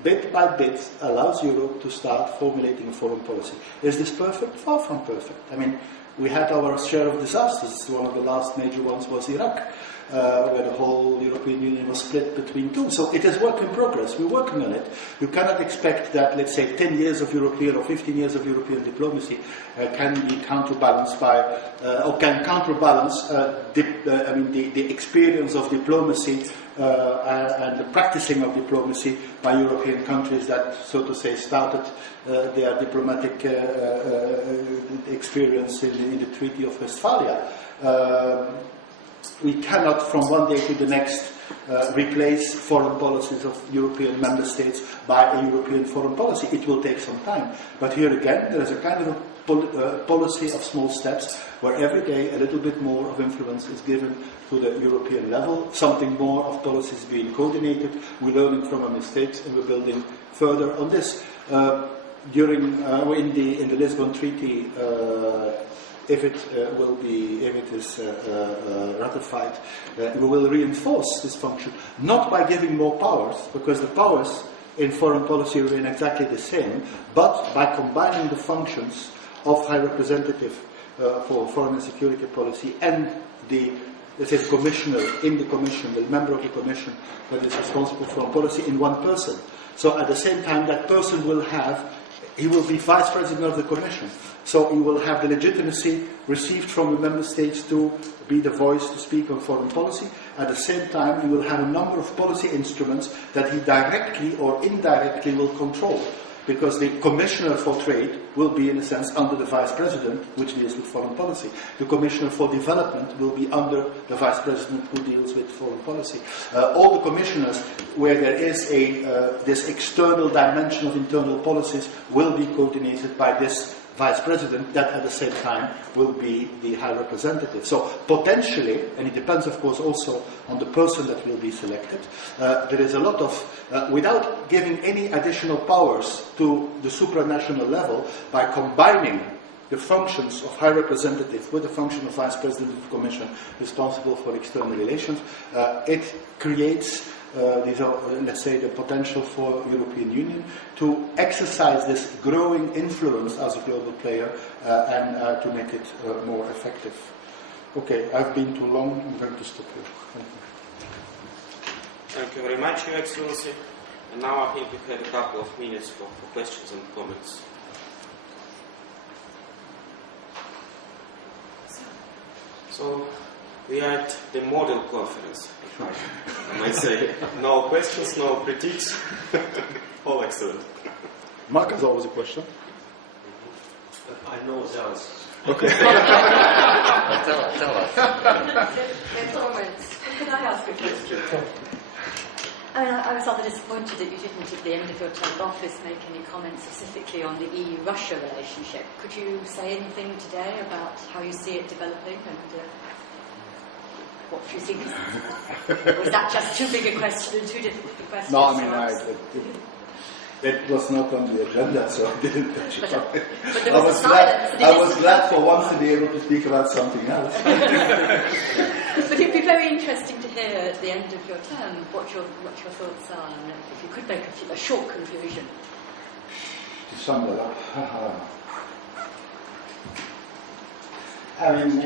bit by bit allows Europe to start formulating a foreign policy. Is this perfect? Far from perfect. I mean, we had our share of disasters. One of the last major ones was Iraq, where the whole European Union was split between two. So it is work in progress. We're working on it. You cannot expect that, let's say, 10 years of European or 15 years of European diplomacy can be counterbalanced by, or can counterbalance the experience of diplomacy and the practicing of diplomacy by European countries that, so to say, started their diplomatic experience in the Treaty of Westphalia. We cannot, from one day to the next, replace foreign policies of European member states by a European foreign policy. It will take some time. But here again, there is a kind of a policy of small steps where every day a little bit more of influence is given to the European level, something more of policies being coordinated. We're learning from our mistakes and we're building further on this. In the Lisbon Treaty, if it is ratified, we will reinforce this function, not by giving more powers, because the powers in foreign policy remain exactly the same, but by combining the functions of High Representative for Foreign and Security Policy and the, let's say, commissioner in the Commission, the member of the Commission that is responsible for foreign policy in one person. So at the same time, that person he will be Vice President of the Commission. So he will have the legitimacy received from the member states to be the voice to speak on foreign policy. At the same time, he will have a number of policy instruments that he directly or indirectly will control. Because the Commissioner for Trade will be, in a sense, under the Vice President, which deals with foreign policy. The Commissioner for Development will be under the Vice President who deals with foreign policy. All the commissioners, where there is this external dimension of internal policies, will be coordinated by this Vice President, that at the same time will be the High Representative. So potentially, and it depends of course also on the person that will be selected, there is a lot of, without giving any additional powers to the supranational level, by combining the functions of High Representative with the function of Vice President of the Commission responsible for external relations, it creates let's say, the potential for European Union to exercise this growing influence as a global player and to make it more effective. Okay, I've been too long. I'm going to stop here. Thank you. Thank you very much, Your Excellency. And now I think we have a couple of minutes for questions and comments. So, we are at the model conference, I might say. No questions, no critiques. All excellent. Mark has always a question. I know the answer. Okay. Tell us. Can I ask a question? I was rather disappointed that you didn't, at the end of your term of office, make any comments specifically on the EU-Russia relationship. Could you say anything today about how you see it developing and what you think? Was that just too big a question, too difficult a question? No, I mean, it was not on the agenda, so I didn't touch it. But I was glad for once to be able to speak about something else. But it'd be very interesting to hear at the end of your term what your thoughts are, and if you could make a short conclusion. To sum that up, I mean,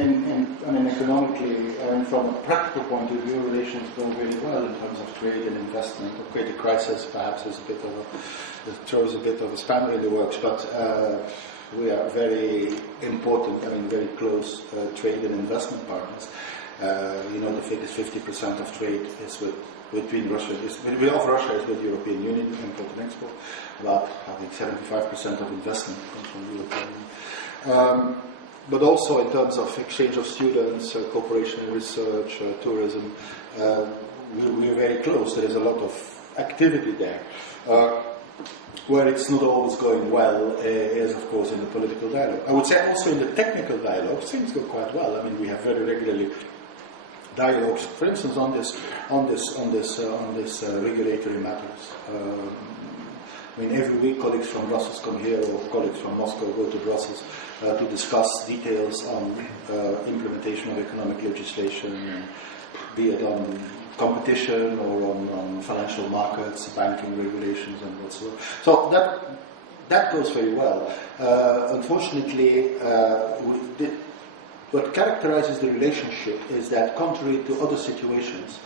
economically, from a practical point of view, relations go really well in terms of trade and investment. Okay, the crisis perhaps is throws a bit of a spanner in the works, but we are very important, very close trade and investment partners. The figure is 50% of trade is between Russia. Of Russia is with the European Union, import and export. About, I think, 75% of investment comes from the European Union. But also in terms of exchange of students, cooperation in research, tourism, we are very close. There is a lot of activity there. Where it's not always going well is, of course, in the political dialogue. I would say also in the technical dialogue, things go quite well. We have very regularly dialogues, for instance, on this regulatory matters. Every week colleagues from Brussels come here, or colleagues from Moscow go to Brussels to discuss details on implementation of economic legislation, be it on competition or on financial markets, banking regulations, and whatsoever. So that goes very well. Unfortunately, what characterizes the relationship is that, contrary to other situations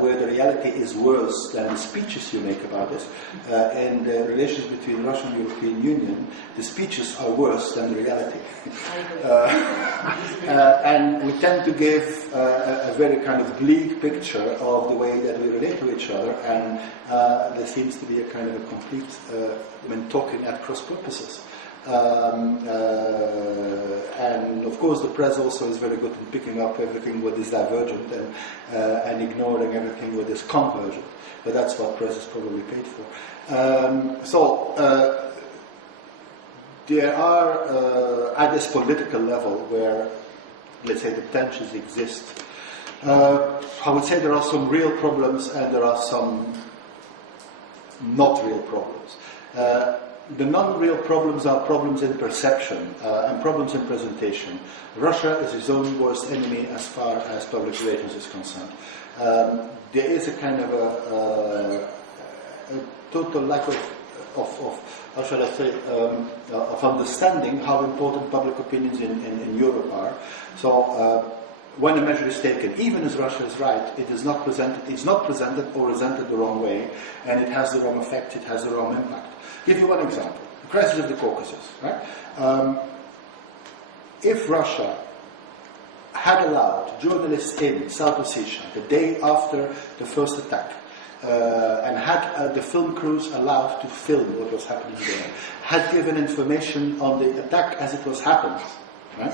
where the reality is worse than the speeches you make about it, in the relations between Russia and the European Union, the speeches are worse than the reality. And we tend to give a very kind of bleak picture of the way that we relate to each other, and there seems to be a kind of a complete when talking at cross purposes. And of course the press also is very good in picking up everything what is divergent and ignoring everything what is convergent, but that's what press is probably paid for. There are at this political level where, let's say, the tensions exist, I would say there are some real problems and there are some not real problems. The non-real problems are problems in perception and problems in presentation. Russia is its own worst enemy as far as public relations is concerned. There is a kind of a total lack of how shall I say, of understanding how important public opinions in Europe are. So when a measure is taken, even as Russia is right, it is not presented, it's not presented or presented the wrong way, and it has the wrong effect, it has the wrong impact. Give you one example, the crisis of the Caucasus, right? If Russia had allowed journalists in South Ossetia the day after the first attack, and had the film crews allowed to film what was happening there, had given information on the attack as it was happening, right?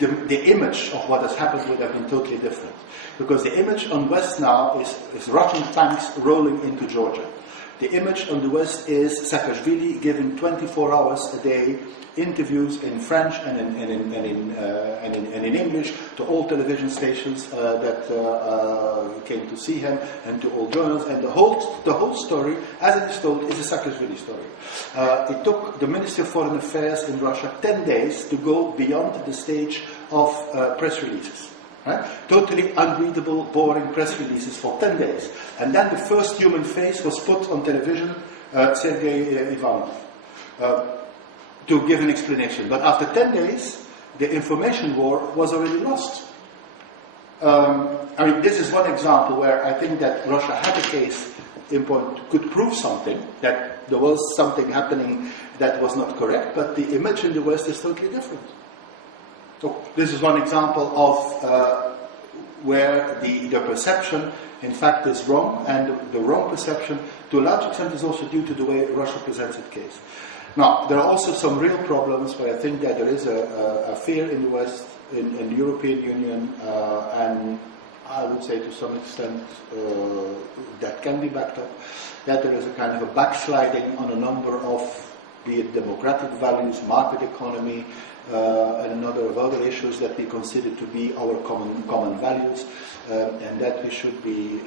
The image of what has happened would have been totally different. Because the image on West now is Russian tanks rolling into Georgia. The image on the West is Saakashvili giving 24 hours a day interviews in French and in English to all television stations that came to see him, and to all journals. And the whole story, as it is told, is a Saakashvili story. It took the Ministry of Foreign Affairs in Russia 10 days to go beyond the stage of press releases. Right? Totally unreadable, boring press releases for 10 days. And then the first human face was put on television, Sergei Ivanov, to give an explanation. But after 10 days, the information war was already lost. This is one example where I think that Russia had a case in point, could prove something, that there was something happening that was not correct, but the image in the West is totally different. So this is one example of where the perception, in fact, is wrong, and the wrong perception, to a large extent, is also due to the way Russia presents its case. Now, there are also some real problems where I think that there is a fear in the West, in the European Union, and I would say to some extent that can be backed up, that there is a kind of a backsliding on a number of, be it democratic values, market economy, and a number of other issues that we consider to be our common values, and that we should be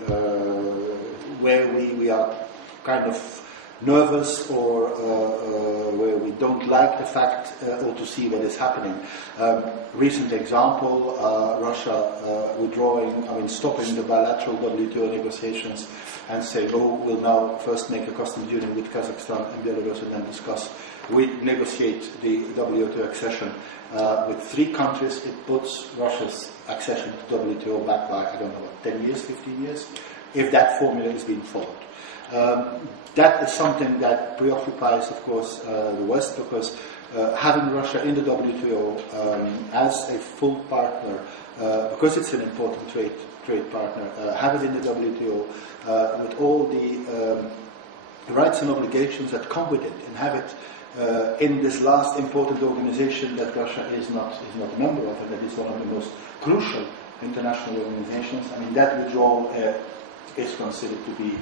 where we are kind of nervous or where we don't like the fact or to see what is happening. Recent example, Russia withdrawing, stopping the bilateral WTO negotiations and say, we'll now first make a customs union with Kazakhstan and Belarus and then negotiate the WTO accession with 3 countries. It puts Russia's accession to WTO back by, 10 years, 15 years, if that formula is being followed. That is something that preoccupies, of course, the West, because having Russia in the WTO as a full partner, because it's an important trade partner, have it in the WTO with all the rights and obligations that come with it, and have it in this last important organization that Russia is not a member of, and that is one of the most crucial international organizations. That withdrawal is considered to be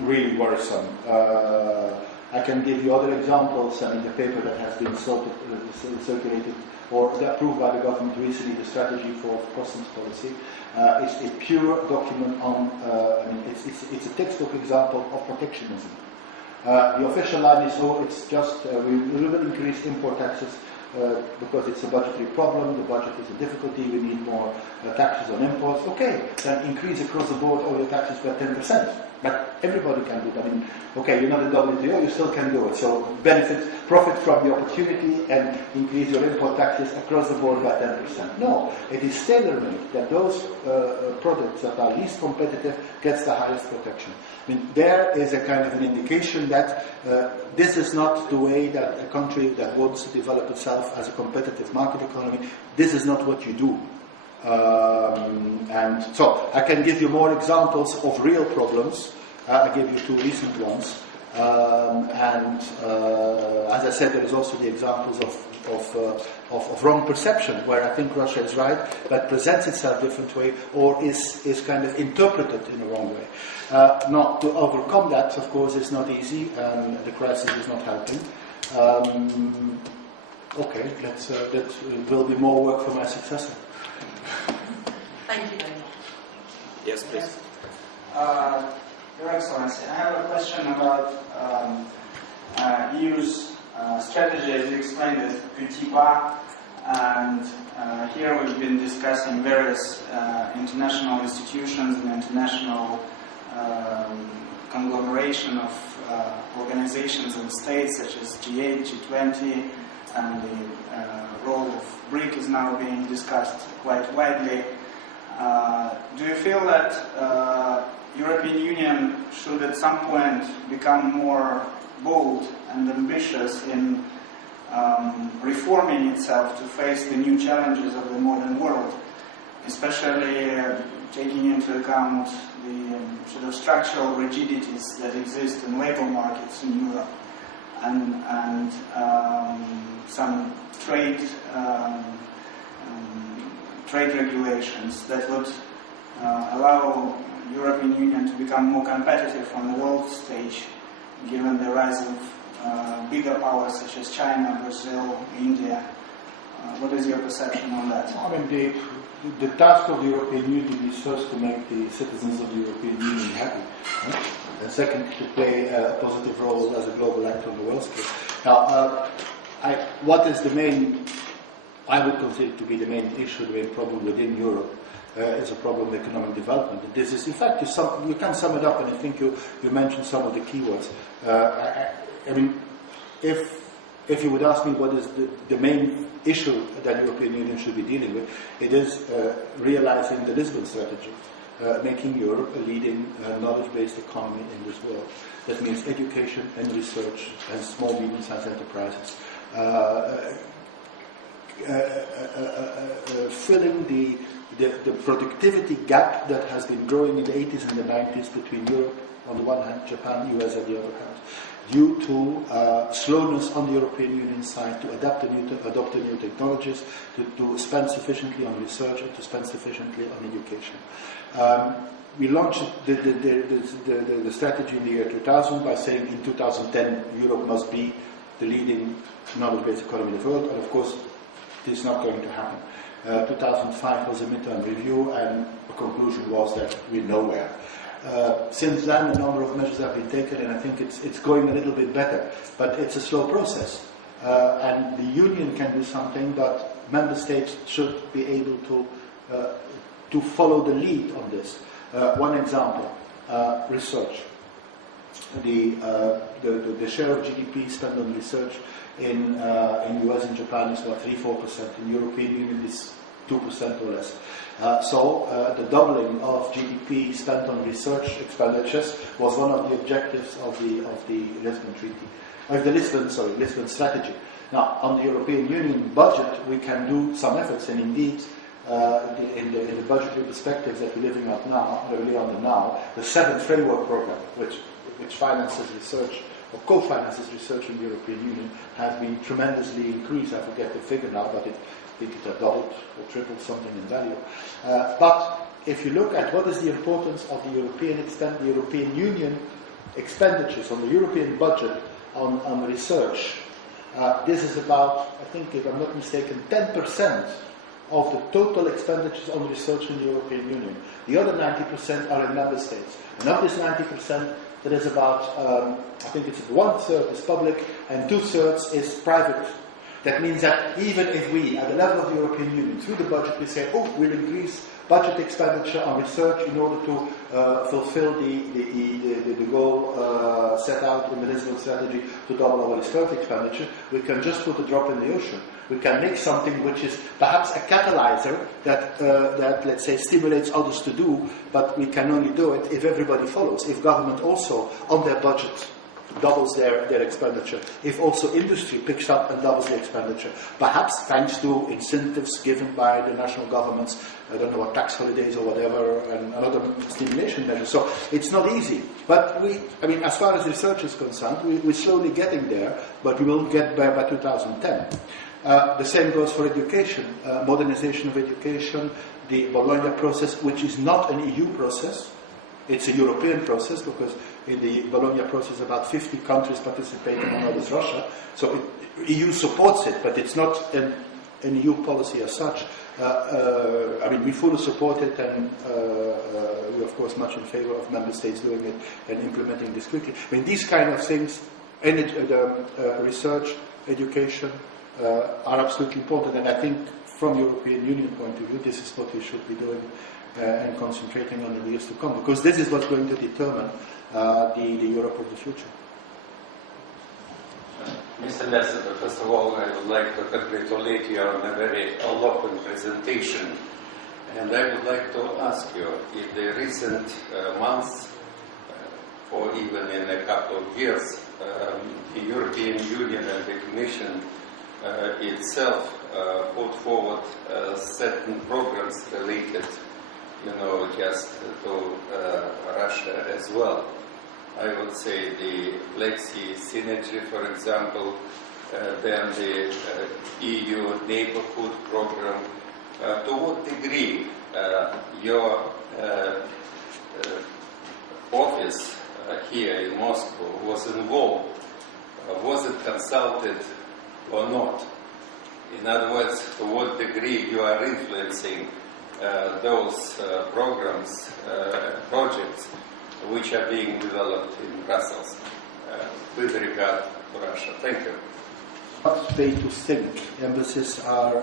really worrisome. I can give you other examples. The paper that has been circulated or approved by the government recently, the strategy for customs policy, is a pure document on. It's a textbook example of protectionism. The official line is, it's just we will increase import taxes because it's a budgetary problem, the budget is a difficulty, we need more taxes on imports. Okay, then increase across the board all your taxes by 10%. But everybody can do that. You're not a WTO, you still can do it. So benefit profit from the opportunity and increase your import taxes across the board by 10%. No, it is tailor-made that those products that are least competitive gets the highest protection. I mean, there is a kind of an indication that this is not the way that a country that wants to develop itself as a competitive market economy, this is not what you do. And so I can give you more examples of real problems. I gave you 2 recent ones. And as I said, there is also the examples of wrong perception, where I think Russia is right, but presents itself a different way, or is kind of interpreted in a wrong way. Not to overcome that, of course, is not easy, and the crisis is not helping. Okay, that will be more work for my successor. Thank you very much. Yes, please. Your Excellency, I have a question about EU's strategy, as you explained it, petit, and here we've been discussing various international institutions and international conglomeration of organizations and states such as G8, G20, and the role of BRIC is now being discussed quite widely. Do you feel that European Union should at some point become more bold and ambitious in reforming itself to face the new challenges of the modern world, especially taking into account the sort of structural rigidities that exist in labor markets in Europe and some trade regulations that would allow European Union to become more competitive on the world stage, given the rise of bigger powers such as China, Brazil, India. What is your perception on that? I mean, the task of the European Union is first to make the citizens of the European Union happy, right? And second, to play a positive role as a global actor on the world scale. Now, what is the main, I would consider to be the main issue, the main problem within Europe, is a problem of economic development. This is, in fact, you can sum it up, and I think you mentioned some of the keywords. I mean, if you would ask me what is the main issue that the European Union should be dealing with, it is realizing the Lisbon strategy, making Europe a leading knowledge-based economy in this world. That means education and research and small, medium-sized enterprises. Filling the productivity gap that has been growing in the 80s and the 90s between Europe on the one hand, Japan, US on the other hand, due to slowness on the European Union side to adopt the new technologies, to spend sufficiently on research and to spend sufficiently on education. We launched the strategy in the year 2000 by saying in 2010 Europe must be the leading knowledge-based economy in the world, and of course this is not going to happen. 2005 was a midterm review, and the conclusion was that we're nowhere. Since then, a number of measures have been taken, and I think it's going a little bit better, but it's a slow process. And the Union can do something, but member states should be able to follow the lead on this. One example, research. The share of GDP spent on research in US and Japan is about 3-4%. In European Union is 2% or less. So the doubling of GDP spent on research expenditures was one of the objectives of the Lisbon Treaty, of the Lisbon strategy. Now, on the European Union budget, we can do some efforts, and indeed, in the budgetary perspectives that we're living on now, the 7th framework program, which finances research or co-finances research in the European Union, has been tremendously increased. I forget the figure now, but I think it has doubled or tripled something in value. But if you look at what is the importance of the European Union expenditures on the European budget on research, this is about, I think if I'm not mistaken, 10% of the total expenditures on research in the European Union. The other 90% are in member states. And of this 90%, there is about, I think it's 1/3 is public and 2/3 is private. That means that even if we, at the level of the European Union, through the budget, we say, oh, we'll increase budget expenditure on research in order to fulfill the goal set out in the Lisbon strategy to double our research expenditure. We can just put a drop in the ocean. We can make something which is perhaps a catalyzer that, let's say, stimulates others to do, but we can only do it if everybody follows. If government also, on their budget, doubles their expenditure. If also industry picks up and doubles the expenditure. Perhaps thanks to incentives given by the national governments, I don't know what, tax holidays or whatever, and other stimulation measures. So it's not easy. But as far as research is concerned, we're slowly getting there, but we will get there by 2010. The same goes for education, modernization of education, the Bologna process, which is not an EU process. It's a European process, because in the Bologna process about 50 countries participate, among others Russia. So EU supports it, but it's not an EU policy as such. We fully support it, and we're of course much in favor of member states doing it and implementing this quickly. These kind of things, research, education, are absolutely important, and I think from European Union point of view, this is what we should be doing and concentrating on in the years to come, because this is what's going to determine the Europe of the future. Mr. Ambassador, first of all, I would like to congratulate you on a very eloquent presentation, and I would like to ask you if the recent months, or even in a couple of years, the European Union and the Commission itself put forward certain programs related, just to Russia as well. I would say the Black Sea Synergy, for example, then the EU Neighborhood Program. To what degree your office here in Moscow was involved? Was it consulted or not? In other words, to what degree you are influencing those programs, projects which are being developed in Brussels with regard to Russia. Thank you. Not paid to think. Embassies are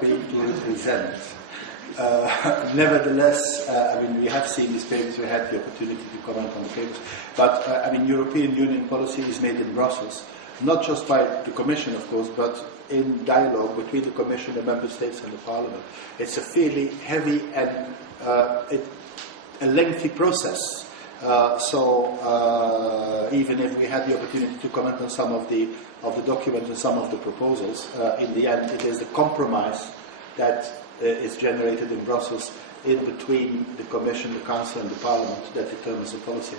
paid to represent. Nevertheless, we have seen these papers, we had the opportunity to comment on the papers, but European Union policy is made in Brussels, not just by the Commission, of course, but in dialogue between the Commission, the Member States and the Parliament. It's a fairly heavy and a lengthy process. Even if we had the opportunity to comment on some of the documents and some of the proposals, in the end it is the compromise that is generated in Brussels in between the Commission, the Council and the Parliament that determines the policy.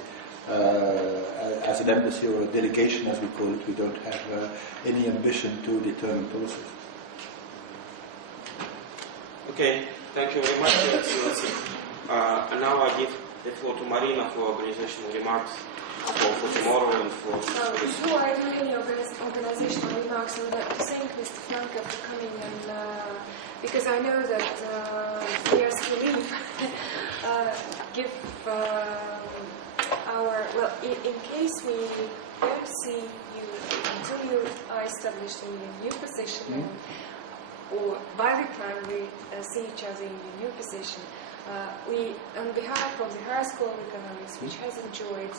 As an embassy or a delegation, as we call it, we don't have any ambition to determine policies. Okay, thank you very much, Excellency. And now I give the floor to Marina for organizational remarks for tomorrow and for... Before I do any organizational remarks, I would like to thank Mr. Franke for coming, and because I know that he has to leave, give in case we don't see you until you are established in your new position, or by the time we see each other in your new position, we, on behalf of the Higher School of Economics, which has enjoyed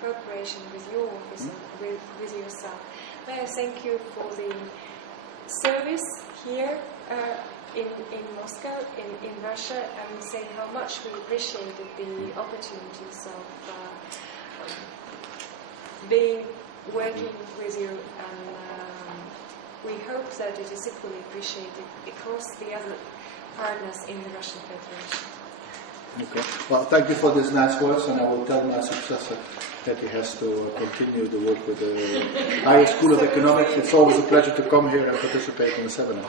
cooperation with your office and with yourself, may I thank you for the service here in Moscow, in Russia, and say how much we appreciated the opportunities of working with you, and we hope that it is equally appreciated across the other partners in the Russian Federation. Okay. Well, thank you for this nice words, and I will tell my successor that he has to continue the work with the Higher School of Economics. It's always a pleasure to come here and participate in the seminar.